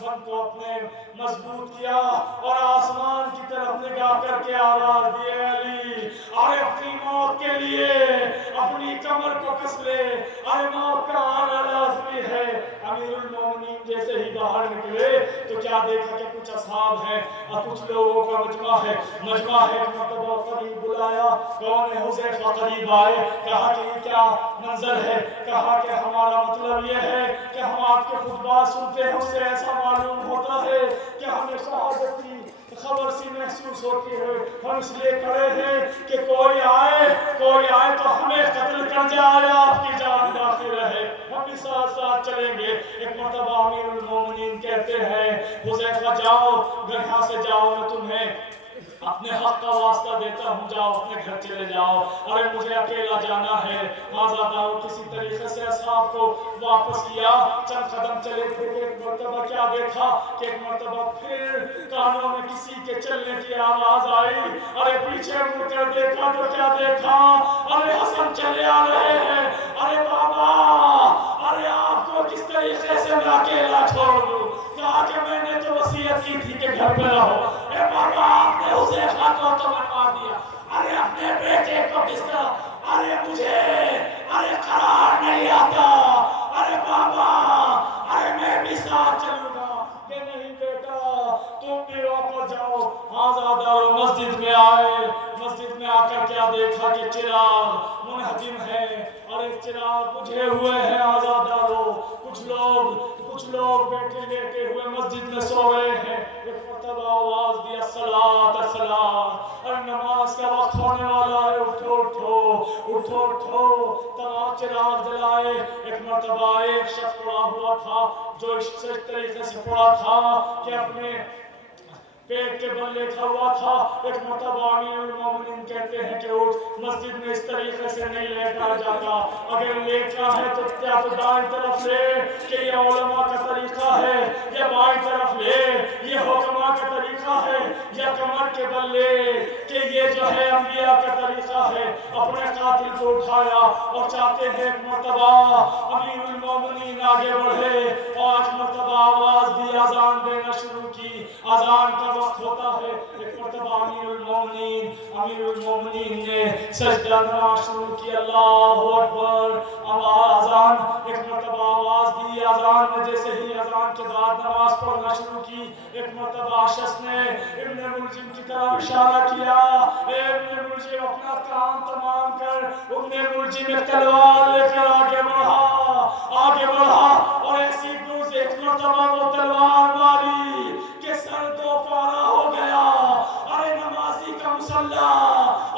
بند کو اپنے مضبوط کیا اور آسمان کی طرف نگاہ کر کے آواز دی علی ارے اپنی موت کے لیے اپنی کمر کو کس لے ارے موت کا آنا لازمی ہے. امیر المومنین جیسے ہی باہر نکلے تو کیا دیکھا کہ کچھ اصحاب ہیں اور کچھ لوگوں کا مجمع ہے. ایک مرتبہ قریب بلایا. کون ہے؟ حذیفہ قریب آئے. کہا کہ یہ کیا منظر ہے؟ کہا کہ ہمارا مطلب یہ ہے کہ ہم آپ کے خطبات سنتے ہیں اس سے ایسا معلوم ہوتا ہے کہ ہمیں شہادت کی خبر سی محسوس ہوتی ہے. ہم اس لیے کھڑے ہیں کہ کوئی آئے تو ہمیں قتل کر جائے آپ کی جان باقی رہے. ہم بھی ساتھ ساتھ چلیں گے. ایک مرتبہ امیر المومنین کہتے ہیں حذیفہ جاؤ یہاں سے جاؤ میں تمہیں اپنے حق کا واسطہ دیتا ہوں جاؤ اپنے گھر چلے جاؤ. ارے مجھے اکیلا جانا ہے. آزادارو کسی طریقے سے اصحاب کو واپس کیا. چند قدم چلے تھے کہ ایک مرتبہ کیا دیکھا کہ ایک مرتبہ پھر کانوں میں کسی کے چلنے کی آواز آئی. ارے پیچھے مڑ کر دیکھا تو کیا دیکھا ارے حسن چلے آ رہے ہیں. ارے بابا ارے آپ کو کس طریقے سے میں اکیلا چھوڑ دوں. کہا کہ میں نے تو وصیت کی تھی کہ گھر پہ رہو. اے بابا آپ نے حذیفہ کو تو مروا دیا. ارے اپنے بیٹے کو کس طرح ارے مجھے ارے قرار نہیں آتا. ارے بابا ارے میں بھی ساتھ چلوں گا. کہ نہیں بیٹا تم بھی واپس جاؤ. آزادارو مسجد میں آئے. مسجد میں آ کر کیا دیکھا کہ چراغ منہدم ہے اور ایک چراغ بجھے ہوئے ہیں. آزادارو کچھ لوگ بیٹھے لیٹے ہوئے مسجد میں سو رہے ہیں. ایک مرتبہ آواز دی الصلاۃ الصلاۃ اور نماز کا وقت ہونے والا ہے. اٹھو. تمام چراغ جلائے. ایک مرتبہ ایک شخص پڑا ہوا تھا جو اس طریقے سے پڑا تھا کہ اپنے پیٹ کے بل لیٹا ہوا تھا. ایک مرتبہ امیر المومنین کہتے ہیں کہ اٹھ. مسجد میں اس طریقے سے نہیں لیٹا جاتا. اگر لیٹا ہے تو کیا تو دائیں طرف لے کہ یہ علماء کا طریقہ ہے, یا بائیں طرف لے یہ حکماء کا طریقہ ہے, یا کمر کے بل لے کہ یہ جو ہے انبیاء کا طریقہ ہے. اپنے قاتل کو اٹھایا اور چاہتے ہیں ایک مرتبہ امیر المومنین آگے بڑھے اور ایک مرتبہ آواز دی. اذان دینا شروع کی. اذان کا وقت ہوتا ہے. ایک مرتبہ امیر المومنین نے سجدہ کرنا شروع کیا. اللہ اکبر. اذان ایک مرتبہ آواز دی. اذان میں جیسے ہی اذان کے بعد نماز پڑھنا شروع کی. ایک مرتبہ شخص نے ابن ملجم کی طرف اشارہ کیا. اے ابن ملجم اپنا کام تمام کر. ابن ملجم ایک تلوار لے کر آگے بڑھا اور ایسی دوز ایک مرتبہ وہ تلوار ماری کہ سر دو پارا ہو گیا. ارے نمازی کا مسلح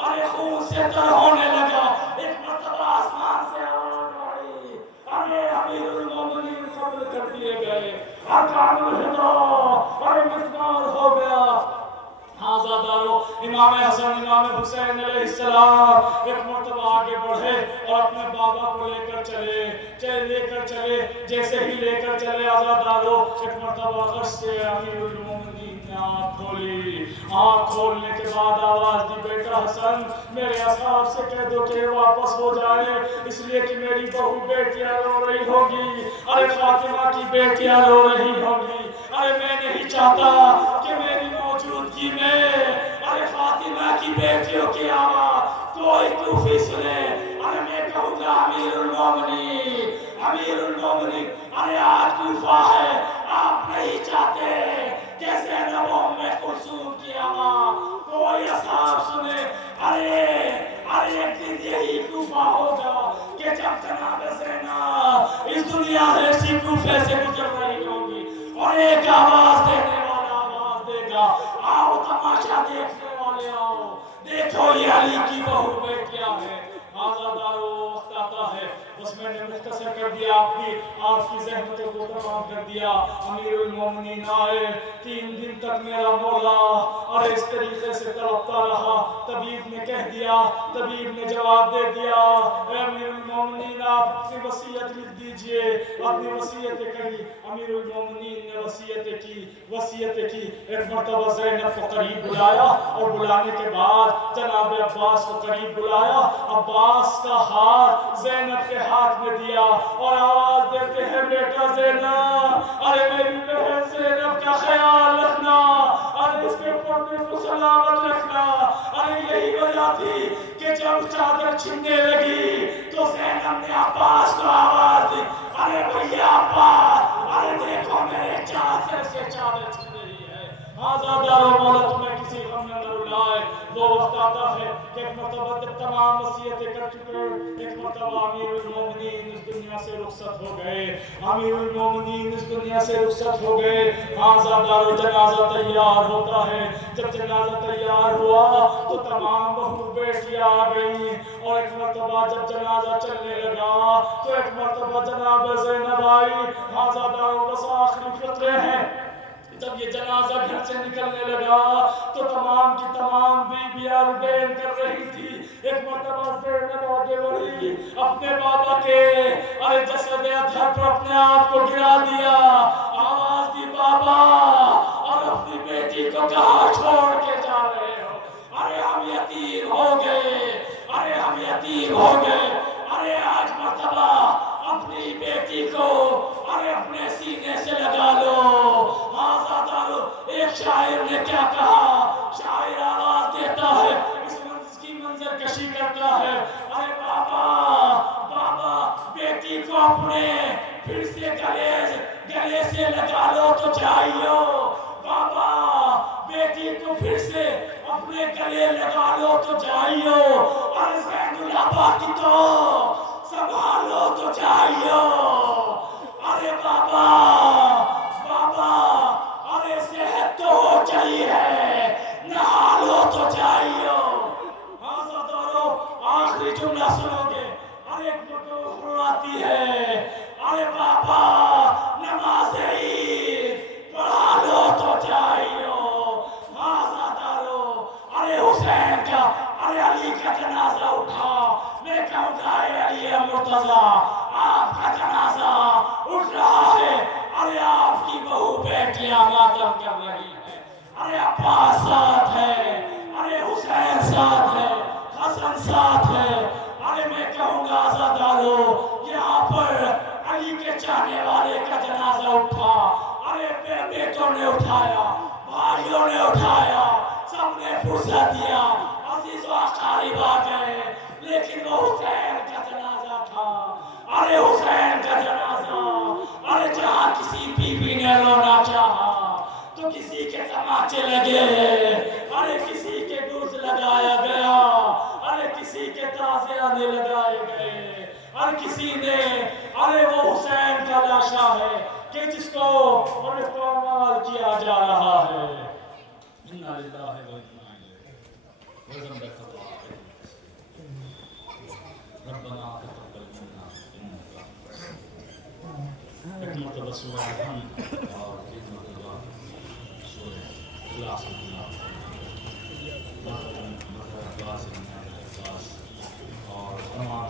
ارے خون سے تر ہونے لگا. ایک مرتبہ آسمان سے آواز آئی ارے امیر المومنین قتل کر دیے گئے. ارکان الہدى ارے مسمار ہو گیا. آزادارو امام حسن امام حسین علیہ السلام ایک مرتبہ آگے بڑھے اور اپنے بابا کو لے کر چلے. جیسے ہی لے کر چلے آزادارو ایک مرتبہ غش سے امیر المومنین نے آنکھ کھولی. آنکھ کھولنے کے بعد آواز دی بیٹا حسن میرے اصحاب سے کہہ دو کہ واپس ہو جائے, اس لیے کہ میری بہو بیٹیاں رو رہی ہوگی. ارے فاطمہ کی بیٹیاں رو رہی ہوگی. ارے میں نہیں چاہتا کہ میری موجودگی میں ارے فاطمہ کی بیٹیوں کی آواز کوئی کوفی سنے. ارے میں کہوں گا امیر المومنین ارے آج کوفہ ہے. آپ نہیں چاہتے کہ زینب ام کلثوم کی آواز کوئی اصحاب سنے. ارے ایک دن یہی کوفہ ہوگا کہ جب جناب زینب اس دنیا سے کوفے سے گزر رہی ہوگی اور ایک آواز دینے والا آواز دے گا. آؤ تماشا دیکھنے والے آؤ, دیکھو یہ علی کی بہو بیٹیاں ہیں. آزادارو وقت آتا ہے. بس میں نے مختصر کر دیا آپ کی زحمتوں کو تمام کر دیا. امیر المومنین آئے. 3 دن تک میرا مولا اور اس طریقے سے تڑپتا رہا. طبیب نے کہہ دیا, طبیب نے جواب دے دیا اے امیر المومنین آپ اپنی وصیت لکھ دیجئے. اپنی وصیت کری. امیر المومنین نے وصیت کی. ایک مرتبہ زینب کو قریب بلایا اور بلانے کے بعد جناب عباس کو قریب بلایا. عباس کا ہاتھ زینب کے ہاتھ میں دیا اور آواز دیتے ہیں بیٹا زینب جب چادر چھننے لگی تو زینب نے عباس کو آواز دی، ارے بھیا عباس، ارے دیکھو میرے چادر سے چادر چھن رہی ہے، آزادار و مولا تمہیں کسی غم میں نہ رلائے۔ وہ وقت آتا ہے کہ ایک مرتبہ جب تمام وصیتیں کر چکے، ایک مرتبہ امیر المومنین اس دنیا سے رخصت ہو گئے، امیر المومنین اس دنیا سے رخصت ہو گئے۔ آزادار و جنازہ تیار ہوتا ہے، جب جنازہ تیار ہوا تو تمام بہو بیٹیاں آ گئیں، اور ایک مرتبہ جب جنازہ چلنے لگا تو ایک مرتبہ جناب زینب آئی۔ آزادار و بس آخری فطرے ہیں، جب یہ جنازہ گھر سے نکلنے لگا تو تمام کی تمام بیویاں ربین کر رہی تھی۔ ایک مرتبہ زینب آگے بڑھی، اپنے بابا کے ارے جسد اطہر پر اپنے آپ کو گرا دیا، آواز دی، بابا اور اپنی بیٹی کو کہاں چھوڑ کے جا رہے ہو؟ ارے ہم یتیم ہو گئے، ارے ہم یتیم ہو گئے، ارے آج مرتبہ اپنی بیٹی کو ارے اپنے سینے سے لگا لو۔ آزادارو، ایک شاعر نے کیا کہا، شاعر آواز دیتا ہے، اس منظر کی منظر کشی کرتا ہے، ارے بابا بابا بیٹی کو اپنے پھر سے گلے سے لگا لو تو جائیو، بابا بیٹی کو پھر سے اپنے گلے لگا لو تو جائیو، ارے زین العبا کی تو سنبھالو تو جائیو، ارے بابا بابا ارے صحت تو ہو چلی ہے، نہالو تو جائیو۔ آزادارو، آخری جملہ سنو گے، ارے ایک مکہ آتی ہے، ارے بابا نماز عید پڑھا لو تو جائیو۔ آزادارو، ارے حسین کا ارے علی کا جنازہ اٹھا، میں کہوں گا اے علی مرتضیٰ، آپ کا جنازہ اٹھ رہا ہے، ارے آپ کی بہو بیٹیاں ماتم کر رہی ہیں، ارے عباس ساتھ ہے، ارے حسین ساتھ ہے، حسن ساتھ ہے، ارے میں کہوں گا آزادارو، یہاں پر علی کے چاہنے والے کا جنازہ اٹھا، ارے بیٹوں نے اٹھایا، بھائیوں نے اٹھایا، سب نے فرصت دیا، عزیز و اقارب آ گئے، لیکن وہ حسین کا جنازہ تھا، ارے حسین کا جنازہ، ارے جہاں کسی بیوی نے رونا چاہا تو کسی کے تماچے لگے، ارے کسی کے گرز لگایا گیا، ارے کسی کے تازیانے لگائے گئے، اور کسی نے ارے وہ حسین کا لاشا ہے کہ جس کو ارے پامال کیا جا رہا ہے۔ اِنَّا لِلَّهِ وَإِنَّا إِلَيْهِ راجعون۔ ربنا تقبل منا إنك ایک مرتبہ سورہ الحمد اور ایک مرتبہ سورہ اخلاص اور تمام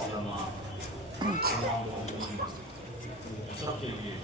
علماء تمام مومنین سب کے لیے